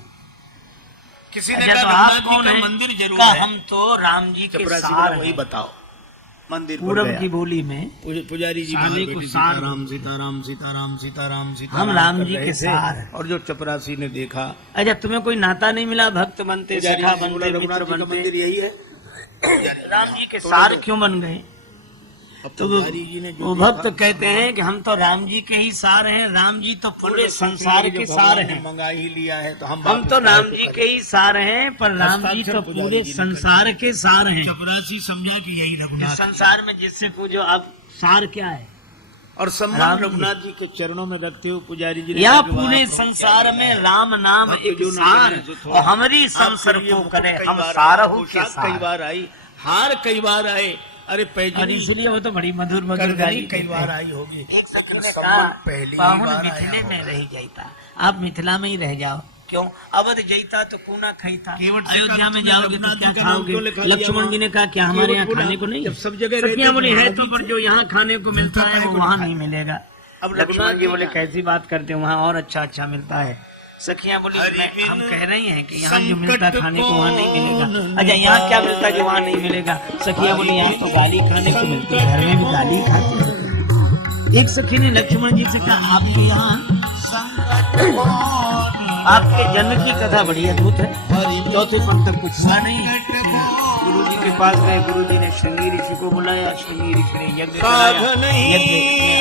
किसी ने अच्छा कहा तो रघुनाथ आप जी कौन का है? मंदिर जरूर कहा है। हम तो राम जी के चपरासी सार बोला, वही हैं। बताओ। मंदिर पर पूरब गया। की बोली में पुजारी जी साले वहाँ को बैठे, सार- सीताराम सीताराम सीताराम सीताराम सीताराम हम राम कर जी रहे के थे। सार हैं। और जो चपरासी ने देखा अच्छा तुम्हें कोई नाता नहीं मिला? भक्त बनते, पुजारी सखा जी ने बोला, बनते, रघुनाथ मित्र जी का बनते, मंदिर यही है। राम जी के सार क्यों बन गए? तो पुजारी जी ने जो वो भक्त कहते हैं कि हम तो राम जी के ही सार हैं, राम जी तो पूरे संसार के सार हैं। मंगा ही लिया है तो हम हम तो राम जी के ही सार हैं, पर राम जी तो पूरे संसार के सार हैं। चपरासी समझा कि यही इस रघुनाथ संसार में जिससे पूछो अब सार क्या है, और राम सम्मान जी। रघुनाथ जी के चरणों में रखते हुए पुजारी जी ने या कहा कि पूरे वहाँ प्रभु संसार क्या में है। राम नाम भक्त एक जो न सार, करें तो थोड़ा। और हमारी आपके संसर लिए को मुकुट करे कई हम बार सारहु आए, के पोशाक कई सार। बार आई, हार कई बार आए, अरे और पैजनी इसलिए वो तो बड़ी मधुर मधुर करगनी गाली कई देते बार हैं। आई होगी। एक सखी ने सम्मान कहा पहली ही पाहुन बार मिथिले आया में होगा। रह जाता, आप मिथिला में ही रह जाओ। क्यों? अवध जईता तो पूना खाईता, केवट से अयोध्या में तुमने जाओगे तो रघुनाथ क्या जी का नाम खाओगे? क्यों लिखा दिया लक्ष्मण वहाँ? जी ने कहा क्या हमारे यहाँ केवट खाने को नहीं? जब सब जगह रहते सखियां बोली तो है वहाँ तो, भी पर जो यहाँ खाने को मिलता है वो वहाँ नहीं मिलेगा। अब लक्ष्मण जी बोले कैसी बात करते हो, वहाँ और अच्छा अच्छा मिलता है। सखियां बोली हम कह रहे हैं कि यहाँ जो मिलता है खाने को वहाँ नहीं मिलेगा। अच्छा यहाँ क्या मिलता है जो वहाँ नहीं मिलेगा? सखियां बोली यहाँ तो गाली खाने को मिलती है, घर में भी गाली खाते हैं। एक सखी ने लक्ष्मण जी से कहा आपके यहाँ आपके जन्म की कथा बड़ी अद्भुत है, चौथे पंथ तक कुछ हुआ नहीं। गुरु जी के पास गए, गुरु जी ने श्रृंगी ऋषि को बुलाया, श्रृंगी ऋषि ने यज्ञ कराया, यज्ञ में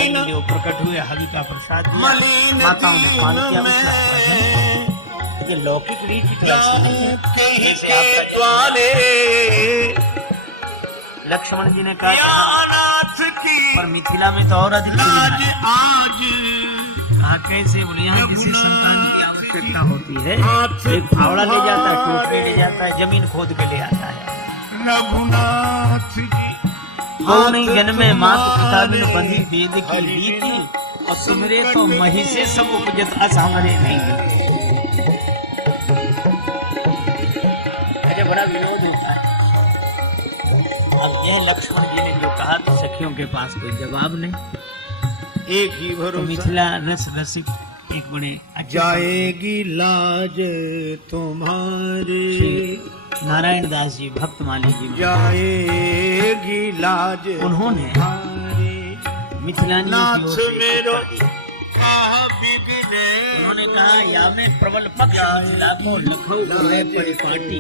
अग्निदेव प्रकट हुए, हवि का प्रसाद दिया, माताओं ने पान किया, उसका भजन। ये लौकिक रीति तरह से नहीं है। जैसे आपका लक्ष्मण जी ने कहा पर मिथिला में तो और अधिक सुविधा है। हाँ कैसे बोले यहाँ किसी संतान की आवश्यकता होती है, एक फावड़ा ले जाता है, टोकरी ले जाता है, जमीन खोद के ले आता है। रघुनाथ जी गौ नहीं जन्मे मात पिता बिन बंधी वेद की रीति, और सिमरे तो मही से सब उपजत अस हमरे नहीं। अरे बड़ा विनोद होता है। अब यह लक्ष्मण जी ने जो कहा तो सखियों के पास कोई जवाब नहीं। एक ही तो भरोसा मिथिला रस रसिक एक बड़े अच्छे जाएगी लाज तुम्हारी, श्री नारायण दास जी भक्तमाली जी जाएगी लाज उन्होंने तुम्हारी। मिथिलानियों की ओर नाथ से मेरो एक पत्र कहा बिगड़े, उन्होंने कहा या में प्रबल पक्ष मिथिला को लखनऊ करे परिपाटी,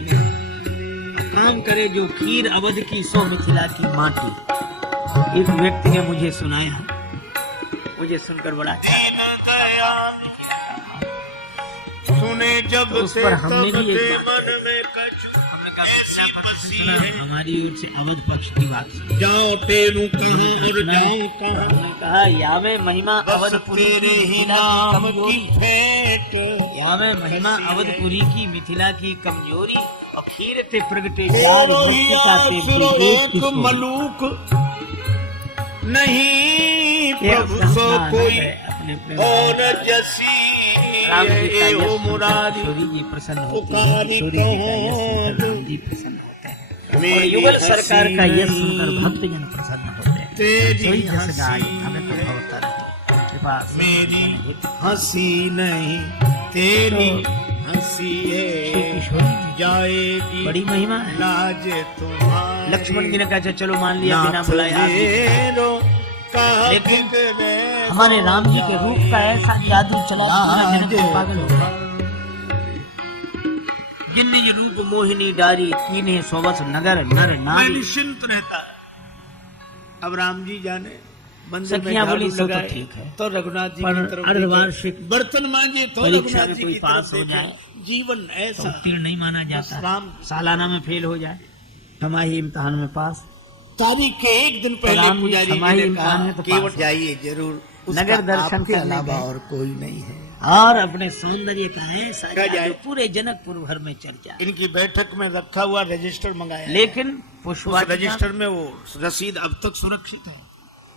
काम करे जो खीर अवध की सो मिथिला की माटी। एक व्यक्ति ने मुझे सुनाया, मुझे सुनकर बड़ा सुने जब तो उस से पर हमने तब भी एक से बात मन में कछु, हमने कहा मिथिला पक्ष से सुना, हमारी ओर से अवध पक्ष की बात सुनी। जाओ तेरू कहाँ और जाऊं कहाँ, हमने कहा या में महिमा बस अवधपुरी तेरे की ही मिथिला की नाम की कमजोरी, भेंट। या में महिमा अवधपुरी की मिथिला की कमजोरी, और खीर ते प्रगटे चार मृतिका ते विवेक की सोरी। मलूक नहीं ये प्रभु अपना सो आनंद कोई है, अपने प्रेम और से। जसी राम जी का ये यश हो सुनकर मुरारी। किशोरी जी प्रसन्न होती है, पुकारी किशोरी जी का यश सुनकर राम जी प्रसन्न होते हैं, और युगल सरकार का यश सुनकर भक्तजन प्रसन्न होते हैं। तेरी सोई जस हंसी गाय भगत भवतर कृपा से मेरी हंसी नहीं तेरी हंसी श्री है, किशोरी जी जाएगी बड़ी महिमा है। लाज तुम्हारी। लक्ष्मण जी ने कहा अच्छा चलो मान लिया बिना बुलाए आप भी। लेकिन हमारे राम जी के रूप का ऐसा जादू चला कि पूरा जनक तो पागल हो गया। जिन निज रूप मोहिनी डारी, कीने सोवस नगर नर नारी। निश्चिंत रहता है। अब राम जी जाने मंदिर में सखियां बोली झाड़ू सो तो लगाए, ठीक है, तो रघुनाथ जी पर की तरफ अर्धवार्षिक देखे, बर्तन मांजे तो परीक्षा रघुनाथ में जी कोई की पास तरफ हो देखे। जाए जीवन तो ऐसा उत्तीर्ण नहीं माना जाता, राम सालाना में फेल हो जाए, छमाही इम्तिहान में पास। तारीख के एक दिन पहले राम जी पुजारी जी हमारे ने इम्तिहान कहा में तो केवट पास हो। जाइए जरूर, उसका नगर दर्शन आपके करने अलावा गए। और कोई नहीं है। और अपने सौंदर्य का ऐसा क्या जाए? जादू पूरे जनकपुर भर में चर्चा। इनकी बैठक में रखा हुआ रजिस्टर मंगाया, लेकिन उस पुष्पवाटिका रजिस्टर में वो रसीद अब तक सुरक्षित है।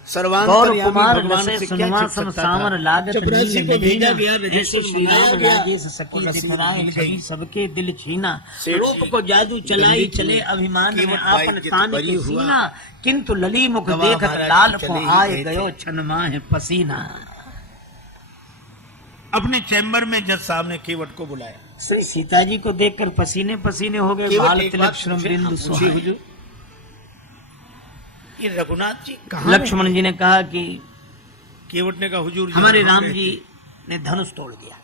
गौर सर्वांतर्यामी कुमार भगवान जैसे से क्या सुनवा छिप सम सकता सामर था? लागत चपरासी नील को भेजा नगीना, गया, ऐसे रजिस्टर श्री राम मंगाया गया, राजेश सखी और रसीद दिखराए मिल छवि गई। सबके दिल छीना, सेठ रूप जी, को जादू चलाई दिल्ली चले की अभिमान में कीमत आपन बाइक तान बरी के हुआ। सीना, किंतु लली मुख गवाह देखत महाराज लाल चले को ही आए गए थे। गयो छन माह पसीना। अपने चैम्बर में जज साहब ने केवट को बुलाया। श्री सीता जी को देखकर पसीने पसीने हो गए, केवट बाल एक तिलक बात श्रम पूछे, बिंदु हाँ, पूछिए सुहाए। हुजूर, ये रघुनाथ जी कहाँ हैं? लक्ष्मण जी ने कहा कि केवट ने कहा हुजूर हमारे यहाँ राम रहते जी ने धनुष तोड़ दिया,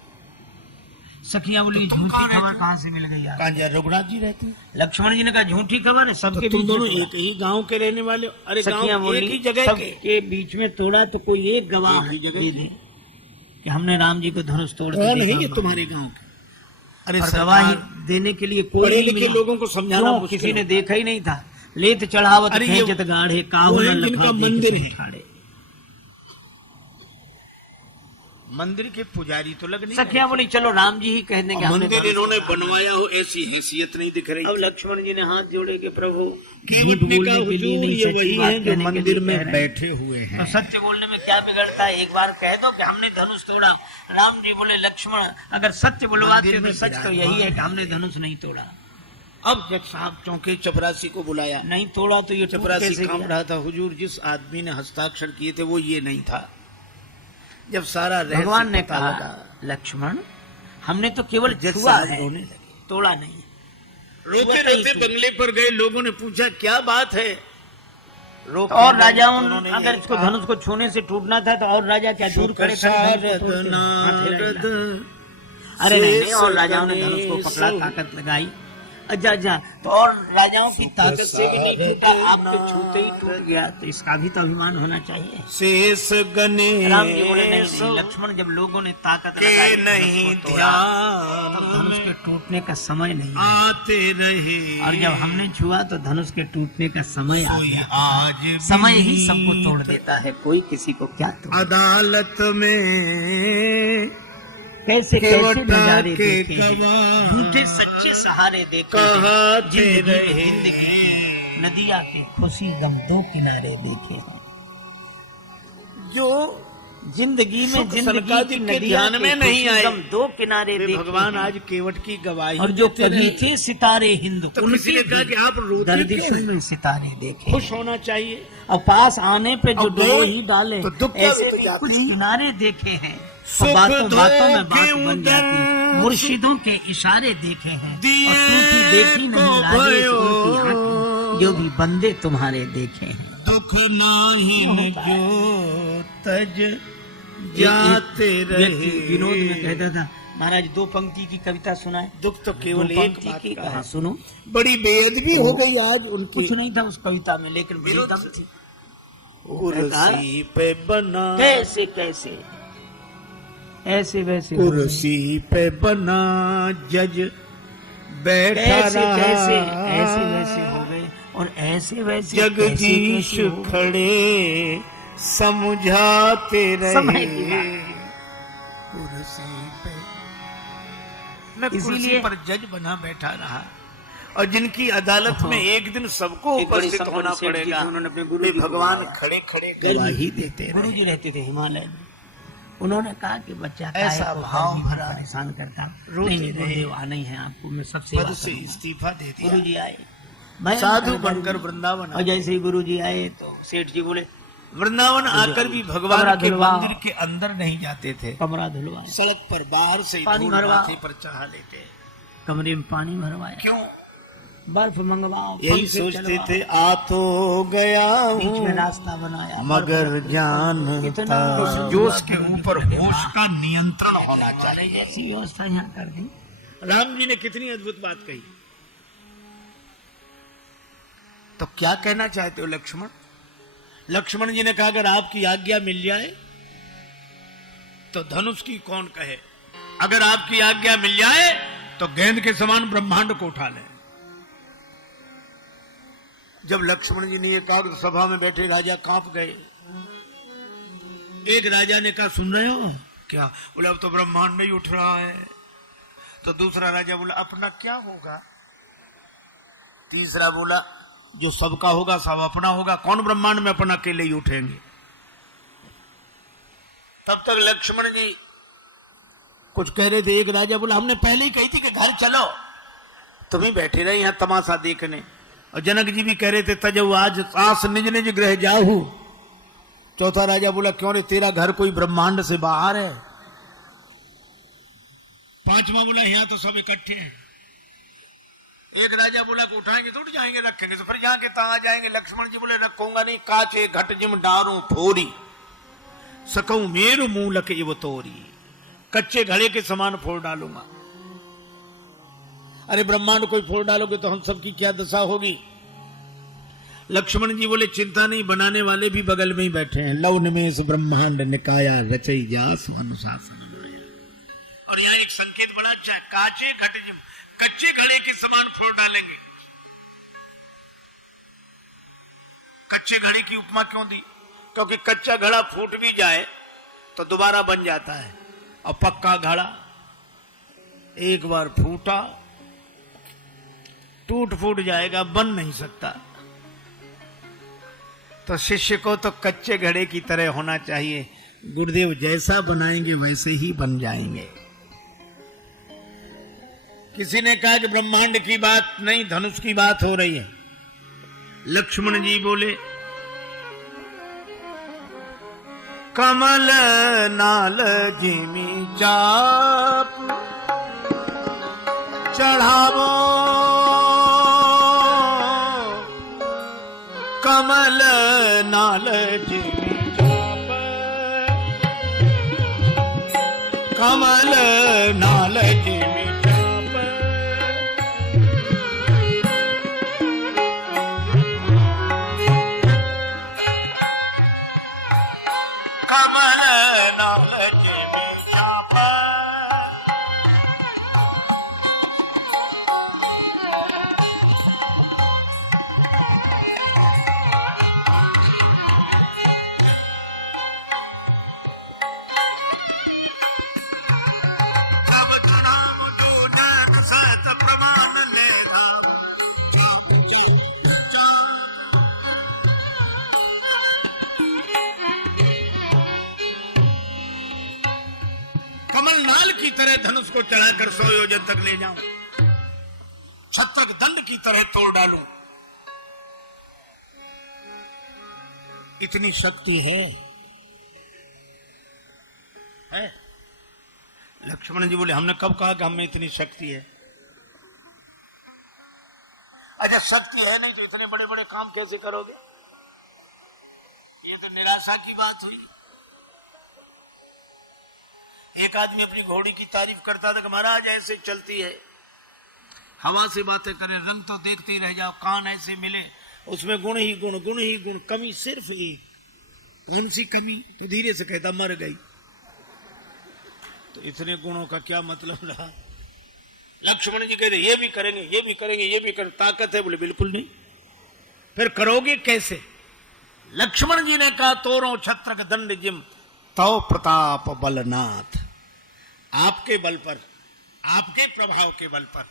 सखिया बोली झूठी खबर कहाँ से मिल गई आज? कहाँ जा रघुनाथ जी रहते हैं? लक्ष्मण जी ने कहा झूठी खबर है, तो सबके तुम बीच दोनों में एक ही गांव के रहने वाले हो? अरे सखिया गांव बोली एक ही जगह के। सबके बीच में तोड़ा तो कोई एक गवाह एक ही जगह दे दे कि हमने राम जी को धनुष तोड़ कौन दिया। है ये तुम्हारे गांव के? अरे और गवाही सरकार, देने के लिए कोई पढ़े नहीं लिखे मिला। लोगों को समझाना क्यों? मुश्किल किसी ने है। देखा ही नहीं था। लेत चढ़ावत अरे ये खेचत गाढ़े वो काहू है न जिनका लखा मंदिर देख है। ठाड़े। मंदिर के पुजारी तो लग नहीं सखिया बोली चलो राम जी ही कह देंगे रहे। हमने मंदिर धनुष इन्होंने तोड़ा। बनवाया हो ऐसी हैसियत नहीं दिख रही। अब लक्ष्मण जी ने हाथ जोड़े के प्रभु केवट झूठ ने बोलने कहा के लिए हुजूर नहीं, ये सच्ची वही बात है जो कहने के मंदिर लिए में कह रहे हैं। बैठे हुए हैं। तो सत्य बोलने में क्या बिगड़ता है? एक बार कह दो कि हमने धनुष तोड़ा। राम जी बोले लक्ष्मण अगर सत्य बुलवाते मंदिर हो में तो सच तो यही है कि हमने धनुष नहीं तोड़ा। अब जज साहब चौके चपरासी को बुलाया। नहीं तोड़ा तो ये टूट चपरासी कैसे कांप गया? रहा था। हुजूर जिस आदमी ने हस्ताक्षर किए थे वो ये नहीं था। जब सारा रहस्य भगवान ने पता कहा लगा, लक्ष्मण हमने तो केवल जज छुआ साहब है, रोने लगे। तोड़ा नहीं। रोते रोते बंगले पर गए। लोगों ने पूछा क्या बात है? तो और राजाओं उन्होंने अगर ये इसको कहा, धनुष को छूने से टूटना था तो और राजा क्या दूर खड़े खड़े धनुष को तोड़ते? हाथ हिला हिला। अरे नहीं, और राजाओं ने धनुष को पकड़ा, ताकत लगाई। अच्छा अच्छा, तो और राजाओं की ताकत से भी नहीं टूटा, आपके छूते ही टूट गया। तो इसका भी तो अभिमान होना चाहिए। शेष गने राम जी बोले नहीं नहीं लक्ष्मण, जब लोगों ने ताकत के लगाई नहीं धनुष को तोड़ा, तब ध्यान धनुष के टूटने का समय नहीं है। आते रहे। और जब हमने छुआ तो धनुष के टूटने का समय आ कोई गया। आज भी समय ही सबको तोड़ देता है, कोई किसी को क्या तोड़। अदालत में कैसे केवट कैसे नजारे के देखे हैं, गवाह झूठे सच्चे सहारे देखे हैं। कहते जिंदगी में रहे। जिंदगी नदिया के खुशी गम दो किनारे देखे हैं। जो जिंदगी में सुख जिंदगी सनकादि की के नदिया ध्यान के में नहीं खुशी आए। गम दो किनारे वे देखे भगवान हैं। आज केवट की गवाही और जो देते कभी रहे। थे सितारे हिंद तो किसी ने कहा कि आप रोते गर्दिशों क्यों हैं? में सितारे देखे। खुश होना चाहिए। और पास आने पे जो अब गए डोर ही डाले, तो दुख का ऐसे भी तो भी जाती कुछ है। किनारे देखे हैं। सुख और बातों बातों में धोखे बात बन जाती, उदर मुर्शिदों के इशारे देखे हैं। दिए और सूफी देखी नहीं को राजेश भयो। उनकी आंखें, जो भी बंदे तुम्हारे देखे हैं। दुख नाहिन क्यों होता है? जो तज जाते एक रहे। व्यक्ति विनोद में कहता था महाराज दो पंक्ति की कविता सुनाए। दुख तो केवल दो एक पंक्ति बात की का कहा है। सुनो। बड़ी बेअदबी हो गई आज उनकी। कुछ नहीं था उस कविता में, लेकिन बड़ी विनोद दम थी। कुर्सी पे बना कैसे कैसे ऐसे वैसे हो गए। कुर्सी पे बना जज बैठा कैसे रहा। कैसे ऐसे वैसे हो गए, और ऐसे वैसे जगदीश कैसे कैसे हो गए। खड़े समझाते समय की रहे। बात। कुर्सी पे मैं कुर्सी इसीलिए- पर जज बना बैठा रहा। और जिनकी अदालत में एक दिन सबको एक बड़ी उपस्थित संपन्न होना सेठ जी पड़ेगा, थे, उन्होंने अपने गुरु वे जी को भगवान बुलाया। खड़े खड़े गर्मी गवाही थी। देते गुरु रहे। जी रहते थे हिमालय में। उन्होंने कहा कि बच्चा काहे ऐसा को भाव गर्मी में भरा परेशान करता। रोते नहीं नहीं रहे। गुरुदेव आना ही है आपको, मैं सबसे पद से इस्तीफा दे दिया। गुरु जी आए, भयंकर साधु गर्मी। बनकर वृंदावन और जैसे ही गुरु जी आए तो सेठ जी बोले वृंदावन आकर भी भगवान कमरा के धुलवा। मंदिर के अंदर नहीं जाते थे। कमरा धुलवाया, सड़क पर बाहर से ही पानी धूल भरवा। माथे पर चढ़ा लेते। कमरे में पानी भरवाया, क्यों? बर्फ मंगवाओ, यही पंखे सोचते चलवाओ। थे आ तो गया बीच में हूँ रास्ता बनाया, मगर बर्फ- जानता इतना जोश के ऊपर होश का नियंत्रण होना चाहिए। वाले जैसी व्यवस्था यहाँ कर दी। राम जी ने कितनी अद्भुत बात कही। तो क्या कहना चाहते हो लक्ष्मण? लक्ष्मण जी ने कहा अगर आपकी आज्ञा मिल जाए तो धनुष की कौन कहे। अगर आपकी आज्ञा मिल जाए तो गेंद के समान ब्रह्मांड को उठा ले। जब लक्ष्मण जी ने ये कहा तो सभा में बैठे राजा कांप गए। एक राजा ने कहा सुन रहे हो क्या? बोले अब तो ब्रह्मांड ही उठ रहा है। तो दूसरा राजा बोला अपना क्या होगा? तीसरा बोला जो सबका होगा सब अपना होगा। कौन ब्रह्मांड में अपना अकेले ही उठेंगे? तब तक लक्ष्मण जी कुछ कह रहे थे। एक राजा बोला हमने पहले ही कही थी कि घर चलो, तुम ही बैठे रहे यहाँ तमाशा देखने। और जनक जी भी कह रहे थे तजऊ आज आस निज निज गृह जाहू। चौथा राजा बोला क्यों रे तेरा घर कोई ब्रह्मांड से बाहर है। पांचवा बोला यहाँ तो सब इकट्ठे हैं। एक राजा बोला को उठाएंगे तो उठ जाएंगे, रखेंगे तो फिर यहाँ के तहाँ आ जाएंगे। लक्ष्मण जी बोले रखूंगा नहीं, काचे घट जिम डारू फोरी सकऊ मेरु मूलक इव तोरी। कच्चे घड़े के समान फोड़ डालूंगा। अरे ब्रह्मांड कोई फोड़ डालोगे तो हम सबकी क्या दशा होगी। लक्ष्मण जी बोले चिंता नहीं, बनाने वाले भी बगल में ही बैठे हैं। लव निमेष ब्रह्मांड निकाया रचई जास अनुशासन। और यहाँ एक संकेत बड़ा अच्छा है, काचे घट जिम, कच्चे घड़े के समान फोड़ डालेंगे। कच्चे घड़े की उपमा क्यों दी? क्योंकि कच्चा घड़ा फूट भी जाए तो दोबारा बन जाता है, और पक्का घड़ा एक बार फूटा टूट फूट जाएगा, बन नहीं सकता। तो शिष्य को तो कच्चे घड़े की तरह होना चाहिए। गुरुदेव जैसा बनाएंगे वैसे ही बन जाएंगे। किसी ने कहा कि ब्रह्मांड की बात नहीं, धनुष की बात हो रही है। लक्ष्मण जी बोले कमल नाल जिमी चाप चढ़ावो, कमल नाल जिमी चाप, कमल नाल जिमी चाप, कमल नाल जिमी चाप, कमलनाल की तरह धनुष को चढ़ाकर 100 योजन तक ले जाऊं, छत्रक दंड की तरह तोड़ डालूं। इतनी शक्ति है? लक्ष्मण जी बोले हमने कब कहा कि हमें इतनी शक्ति है? अच्छा शक्ति है नहीं तो इतने बड़े बड़े काम कैसे करोगे? ये तो निराशा की बात हुई। एक आदमी अपनी घोड़ी की तारीफ करता था कि महाराज ऐसे चलती है, हवा से बातें करे, रंग तो देखते ही रह जाओ, कान ऐसे मिले, उसमें गुण ही गुण, गुण ही गुण, कमी सिर्फ एक। कौन सी कमी? तो धीरे से कहता मर गई। तो इतने गुणों का क्या मतलब रहा? लक्ष्मण जी कहते ये भी करेंगे, ये भी करेंगे, ये भी करेंगे, ताकत है? बोले बिल्कुल नहीं। फिर करोगे कैसे? लक्ष्मण जी ने कहा तोरो छत्रक दंड जिम तव प्रताप बलनाथ। आपके बल पर, आपके प्रभाव के बल पर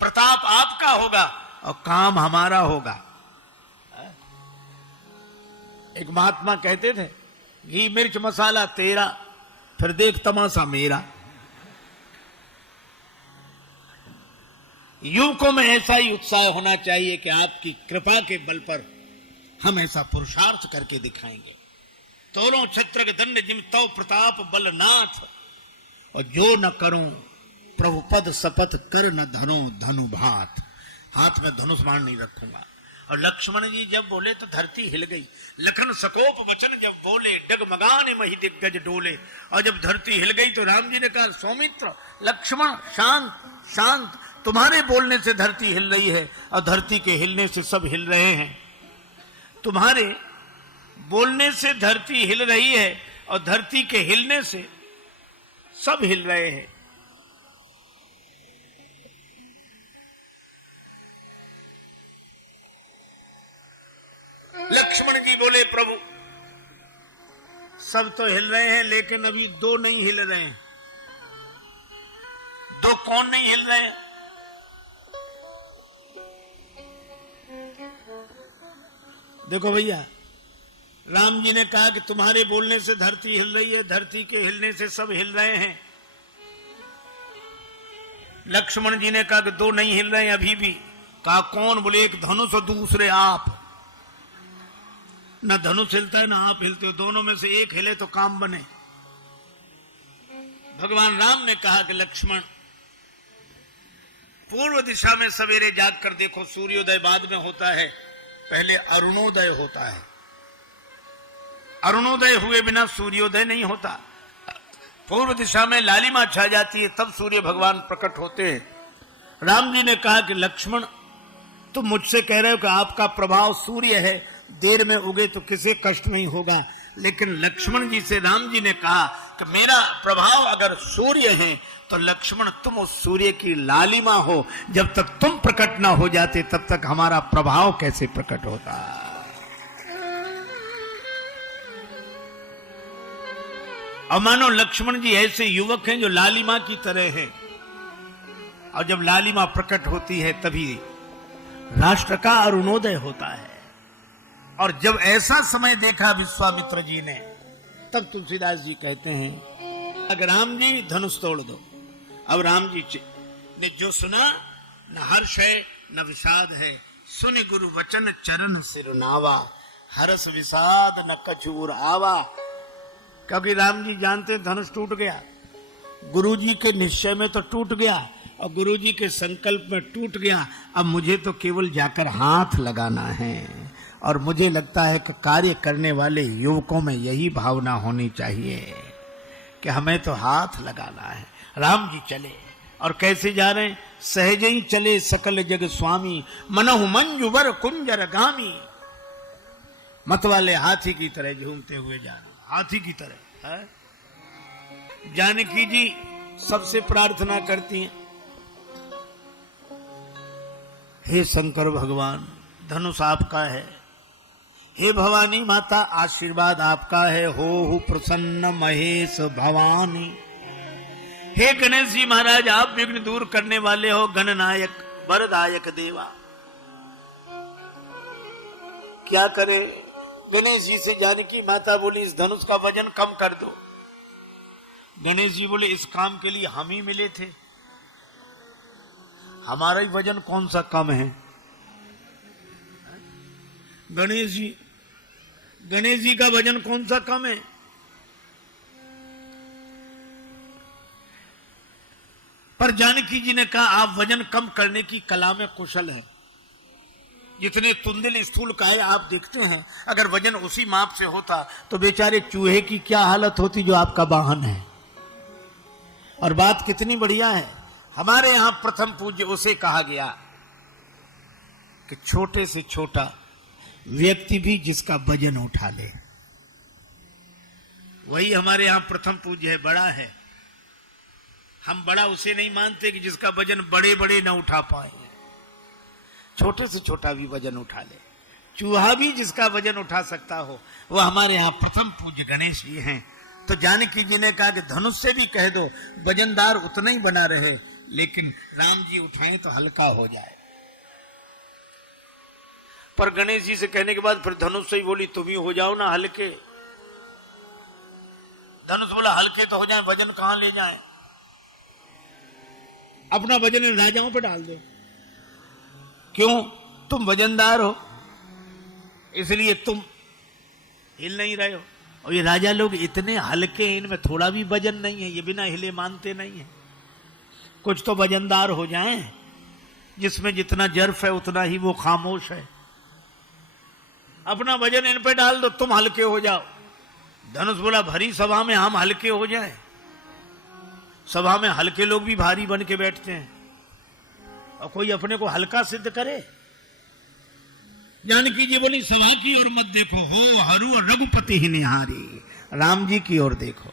प्रताप आपका होगा और काम हमारा होगा। एक महात्मा कहते थे घी मिर्च मसाला तेरा, फिर देख तमाशा मेरा। युवकों में ऐसा ही उत्साह होना चाहिए कि आपकी कृपा के बल पर हम ऐसा पुरुषार्थ करके दिखाएंगे। तोरों छत्रक दंड जिम तव प्रताप बलनाथ, और जो न करूं प्रभु पद शपथ कर न धनो धनु भात। हाथ में धनुष बाण नहीं रखूंगा। और लक्ष्मण जी जब बोले तो धरती हिल गई। लखन सकोप वचन जब बोले डगमगाने मही दिग्गज डोले। और जब धरती हिल गई तो राम जी ने कहा सौमित्र लक्ष्मण शांत शांत, तुम्हारे बोलने से धरती हिल रही है और धरती के हिलने से सब हिल रहे हैं। तुम्हारे बोलने से धरती हिल रही है और धरती के हिलने से सब हिल रहे हैं। लक्ष्मण जी बोले प्रभु सब तो हिल रहे हैं लेकिन अभी दो नहीं हिल रहे हैं। दो कौन नहीं हिल रहे हैं? देखो भैया, राम जी ने कहा कि तुम्हारे बोलने से धरती हिल रही है, धरती के हिलने से सब हिल रहे हैं। लक्ष्मण जी ने कहा कि दो नहीं हिल रहे हैं अभी भी। कहा कौन? बोले एक धनुष और दूसरे आप। न धनुष हिलता है ना आप हिलते हो, दोनों में से एक हिले तो काम बने। भगवान राम ने कहा कि लक्ष्मण पूर्व दिशा में सवेरे जाग कर देखो, सूर्योदय बाद में होता है, पहले अरुणोदय होता है। अरुणोदय हुए बिना सूर्योदय नहीं होता। पूर्व दिशा में लालिमा छा जाती है तब सूर्य भगवान प्रकट होते हैं। राम जी ने कहा कि लक्ष्मण, तुम मुझसे कह रहे हो कि आपका प्रभाव सूर्य है, देर में उगे तो किसी कष्ट नहीं होगा। लेकिन लक्ष्मण जी से राम जी ने कहा कि मेरा प्रभाव अगर सूर्य है तो लक्ष्मण तुम उस सूर्य की लालिमा हो, जब तक तुम प्रकट ना हो जाते तब तक हमारा प्रभाव कैसे प्रकट होता। और मानो लक्ष्मण जी ऐसे युवक हैं जो लालिमा की तरह हैं, और जब लालिमा प्रकट होती है तभी राष्ट्र का अरुणोदय होता है। और जब ऐसा समय देखा विश्वामित्र जी ने, तब तुलसीदास जी कहते हैं अगर राम जी धनुष तोड़ दो। अब राम जी ने जो सुना, न हर्ष है न विषाद है, सुनि गुरु वचन चरण सिरुनावा, हर्ष विषाद न कछूर आवा। क्योंकि राम जी जानते धनुष टूट गया, गुरु जी के निश्चय में तो टूट गया और गुरु जी के संकल्प में टूट गया। अब मुझे तो केवल जाकर हाथ लगाना है। और मुझे लगता है कि कार्य करने वाले युवकों में यही भावना होनी चाहिए कि हमें तो हाथ लगाना है। राम जी चले, और कैसे जा रहे हैं? सहज ही चले सकल जग स्वामी, मनहु मंजुवर कुंजर गामी। मत वाले हाथी की तरह झूमते हुए जा रहे, हाथी की तरह है? जानकी जी सबसे प्रार्थना करती हैं, हे शंकर भगवान, धनुष आपका है। हे भवानी माता, आशीर्वाद आपका है। हो प्रसन्न महेश भवानी। हे गणेश जी महाराज, आप विघ्न दूर करने वाले हो, गणनायक वरदायक देवा। क्या करे? गणेश जी से जानकी माता बोली, इस धनुष का वजन कम कर दो। गणेश जी बोले, इस काम के लिए हम ही मिले थे, हमारा ही वजन कौन सा कम है? गणेश जी का वजन कौन सा कम है? पर जानकी जी ने कहा, आप वजन कम करने की कला में कुशल हैं। जितने तुंदिल स्थूल का है आप देखते हैं, अगर वजन उसी माप से होता तो बेचारे चूहे की क्या हालत होती जो आपका वाहन है। और बात कितनी बढ़िया है, हमारे यहां प्रथम पूज्य उसे कहा गया कि छोटे से छोटा व्यक्ति भी जिसका वजन उठा ले, वही हमारे यहां प्रथम पूज्य है, बड़ा है। हम बड़ा उसे नहीं मानते कि जिसका वजन बड़े बड़े ना उठा पाए, छोटे से छोटा भी वजन उठा ले। चूहा भी जिसका वजन उठा सकता हो, वह हमारे यहां प्रथम पूज्य गणेश जी हैं। तो जानकी जी ने कहा कि धनुष से भी कह दो वजनदार उतना ही बना रहे, लेकिन राम जी उठाएं तो हल्का हो जाए। पर गणेश जी से कहने के बाद फिर धनुष से ही बोली, तुम ही हो जाओ ना हल्के। धनुष बोला, हल्के तो हो जाए, वजन कहां ले जाएं? अपना वजन इन राजाओं पे डाल दो। क्यों? तुम वजनदार हो, इसलिए तुम हिल नहीं रहे हो। और ये राजा लोग इतने हल्के हैं, इनमें थोड़ा भी वजन नहीं है, ये बिना हिले मानते नहीं है। कुछ तो वजनदार हो जाएं, जिसमें जितना जर्फ है उतना ही वो खामोश है। अपना वजन इन पे डाल दो, तुम हल्के हो जाओ। धनुष बोला, भरी सभा में हम हल्के हो जाएं? सभा में हल्के लोग भी भारी बन के बैठते हैं, और कोई अपने को हल्का सिद्ध करे। जानकी जी बोली, सभा की ओर मत देखो, हो हरु रघुपति ही निहारी। राम जी की ओर देखो,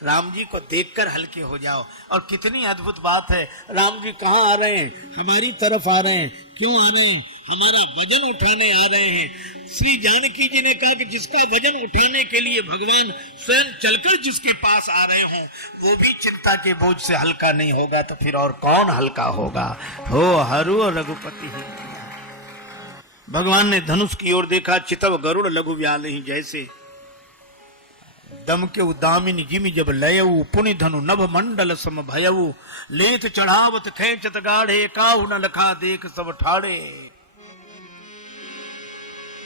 राम जी को देखकर हल्के हो जाओ। और कितनी अद्भुत बात है, राम जी कहाँ आ रहे हैं? हमारी तरफ आ रहे हैं। क्यों आ रहे हैं? हमारा वजन उठाने आ रहे हैं। श्री जानकी जी ने कहा कि जिसका वजन उठाने के लिए भगवान स्वयं चलकर जिसके पास आ रहे हों, वो भी चिंता के बोझ से हल्का नहीं होगा, तो फिर और कौन हल्का होगा? हो हरु रघुपति ही। भगवान ने धनुष की ओर देखा, चितव गरुड़ लघु व्याल ही जैसे। दम के उदामिनी जिमि जब लयऊ, पुनि धनु नभ मंडल सम भयऊ। लेत चढ़ावत खेचत गाढ़े, काहु न लखा देख सब ठाड़े।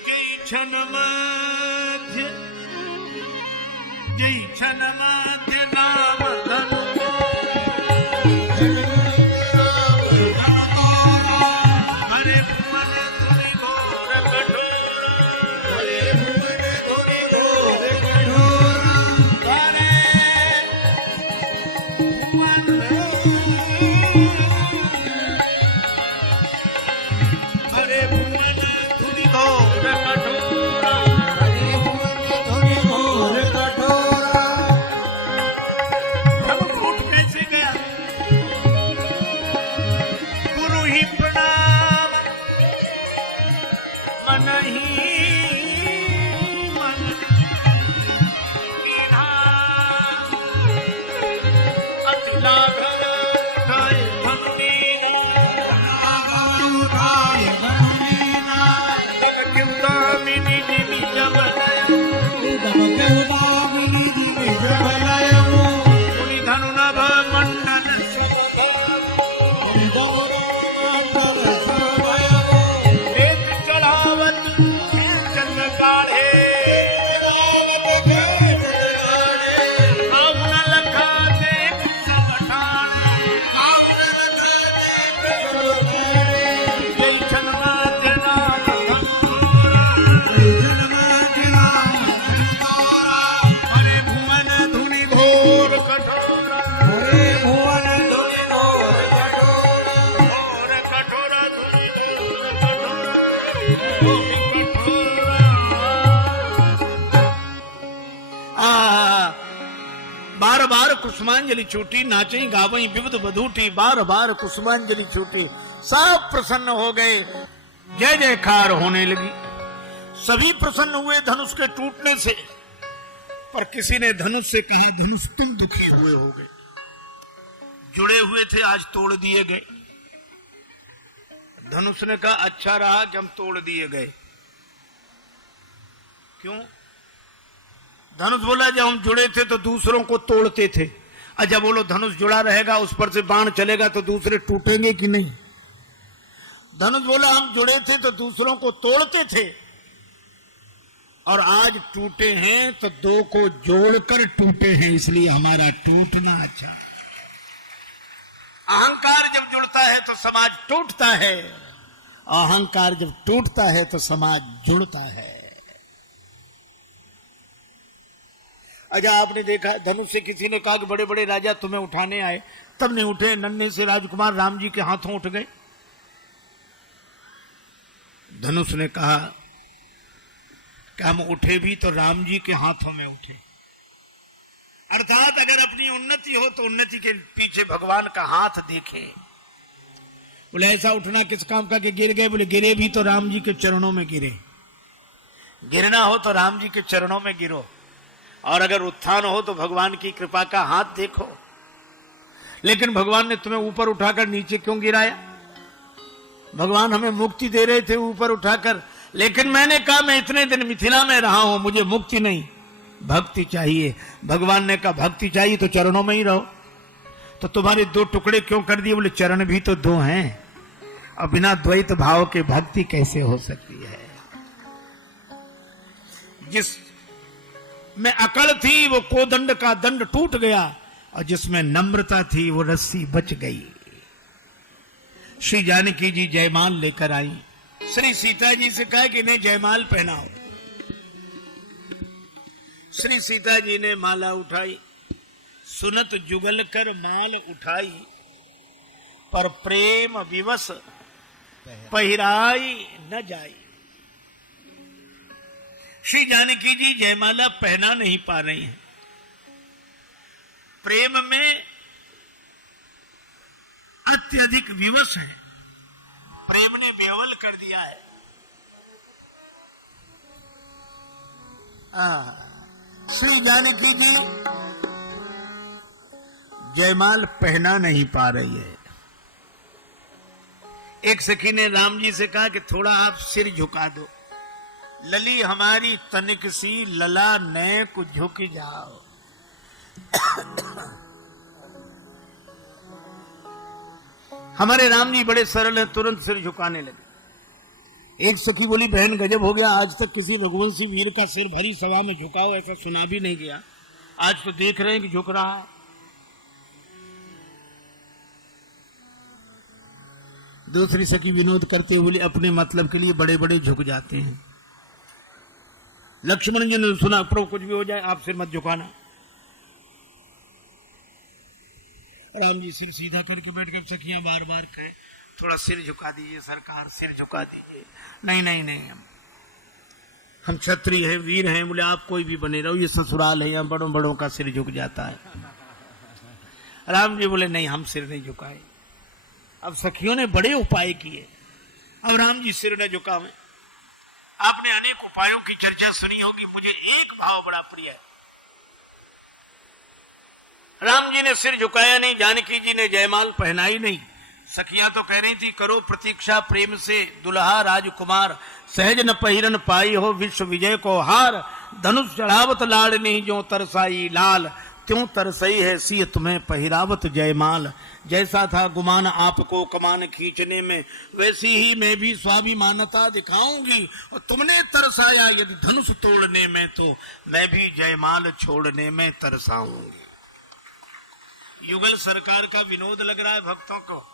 जय छन माध्य नाम धनु, हरे भुवन धुरि घोर कठोर, हरे भुवन धुरि घोर कठोर, हरे भुवन घोर कठोरा। हरे भुवन धुनि घोर कठोरा। धनुष फूट पीछे गया। गुरु ही प्रणाम मन ही मन कीन्हा। अति लाघव उठाए धनुनीना। उठाय धनुनीना। दिल क्यों दामिनी जिनि जबलय। उदम कौदामिनी जिनि जबलयमु। मुनि धनु नभ मंडन सुबधाम। उदम मंडल शोभयमु। वेद चढ़ावत चंद गाढ़े। आव न लखाते सब ठाणे। जय छनमात नाम घनघोरा। हरे भुवन धुनि घोर कठोरा। हरे भुवन धुनि घोर कठोरा। घोर कठोरा धुनि घोर कठोरा। धुनि कठोरा। बार बार कुसुमांजलि छूटी। नाचई गावई विविध बधूटी। बार बार कुसुमांजलि छूटी। सब प्रसन्न हो गए। जय जयकार होने लगी। सभी प्रसन्न हुए धनुष के टूटने से। पर किसी ने धनुष से कहा, धनुष तुम दुखी हुए होगे। जुड़े हुए थे, आज तोड़ दिए गए। धनुष ने कहा, अच्छा रहा कि हम तोड़ दिए गए। क्यों? धनुष बोला, जब हम जुड़े थे तो दूसरों को तोड़ते थे। अच्छा बोलो, धनुष जुड़ा रहेगा, उस पर से बाण चलेगा तो दूसरे टूटेंगे कि नहीं? धनुष बोला, हम जुड़े थे तो दूसरों को तोड़ते थे, और आज टूटे हैं तो दो को जोड़कर टूटे हैं, इसलिए हमारा टूटना अच्छा। अहंकार जब जुड़ता है तो समाज टूटता है, अहंकार जब टूटता है तो समाज जुड़ता है। अच्छा, आपने देखा धनुष से किसी ने कहा कि बड़े बड़े राजा तुम्हें उठाने आए, तब नहीं उठे। नन्हे से राजकुमार राम जी के हाथों उठ गए। धनुष ने कहा कि हम उठे भी तो राम जी के हाथों में उठे। अर्थात अगर अपनी उन्नति हो तो उन्नति के पीछे भगवान का हाथ देखे। बोले ऐसा उठना किस काम का कि गिर गए? बोले गिरे भी तो राम जी के चरणों में गिरे। गिरना हो तो राम जी के चरणों में गिरो, और अगर उत्थान हो तो भगवान की कृपा का हाथ देखो। लेकिन भगवान ने तुम्हें ऊपर उठाकर नीचे क्यों गिराया? भगवान हमें मुक्ति दे रहे थे ऊपर उठाकर, लेकिन मैंने कहा मैं इतने दिन मिथिला में रहा हूं, मुझे मुक्ति नहीं, भक्ति चाहिए। भगवान ने कहा भक्ति चाहिए तो चरणों में ही रहो। तो तुम्हारे दो टुकड़े क्यों कर दिए? बोले चरण भी तो दो हैं, और बिना द्वैत भाव के भक्ति कैसे हो सकती है? जिस में अकड़ थी वो कोदंड का दंड टूट गया, और जिसमें नम्रता थी वो रस्सी बच गई। श्री जानकी जी जयमाल लेकर आई। श्री सीता जी से कहा कि नहीं जयमाल पहनाओ। श्री सीता जी ने माला उठाई। सुनत जुगल कर माल उठाई, पर प्रेम विवश पहिराई न जाई। श्री जानकी जी जयमाला पहना नहीं पा रही हैं। प्रेम में अत्यधिक विवश है, प्रेम ने बेवल कर दिया है। श्री जानकी जी जयमाल पहना नहीं पा रही है। एक सखी ने राम जी से कहा कि थोड़ा आप सिर झुका दो। लली हमारी तनिक सी लला ने को झुक जाओ। हमारे राम जी बड़े सरल हैं, तुरंत सिर झुकाने लगे। एक सखी बोली बहन गजब हो गया, आज तक किसी रघुवंशी वीर का सिर भरी सभा में झुकाओ ऐसा सुना भी नहीं गया, आज तो देख रहे हैं कि झुक रहा है। दूसरी सखी विनोद करते हुए बोली अपने मतलब के लिए बड़े बड़े झुक जाते हैं। लक्ष्मण जी ने सुना प्रभु कुछ भी हो जाए आप सिर मत झुकाना। राम जी सिर सीधा करके बैठ कर सखियां बार बार कहे थोड़ा सिर झुका दीजिए सरकार, सिर झुका दीजिए। नहीं नहीं नहीं, हम क्षत्रिय हैं, वीर हैं, बोले आप कोई भी बने रहो, ये ससुराल है, यहाँ बड़ों बड़ों का सिर झुक जाता है। राम जी बोले नहीं, हम सिर नहीं झुकाए। अब सखियों ने बड़े उपाय किए, अब राम जी सिर न झुकावे। आपने अनेक उपायों की चर्चा सुनी होगी, मुझे एक भाव बड़ा प्रिय है। राम जी ने सिर झुकाया नहीं, जानकी जी ने जयमाल पहनाई नहीं। सखियां तो कह रही थी करो प्रतीक्षा प्रेम से दुल्हा राजकुमार, सहज न पहिरन पाई हो विश्व विजय को हार। धनुष चढ़ावत लाड़ नहीं जो तरसाई लाल, त्यों तरसई है सिय तुम्हें पहिरावत जयमाल। जैसा था गुमान आपको कमान खींचने में, वैसी ही मैं भी स्वाभिमानता दिखाऊंगी। और तुमने तरसाया यदि धनुष तोड़ने में, तो मैं भी जयमाल छोड़ने में तरसाऊंगी। युगल सरकार का विनोद लग रहा है भक्तों को।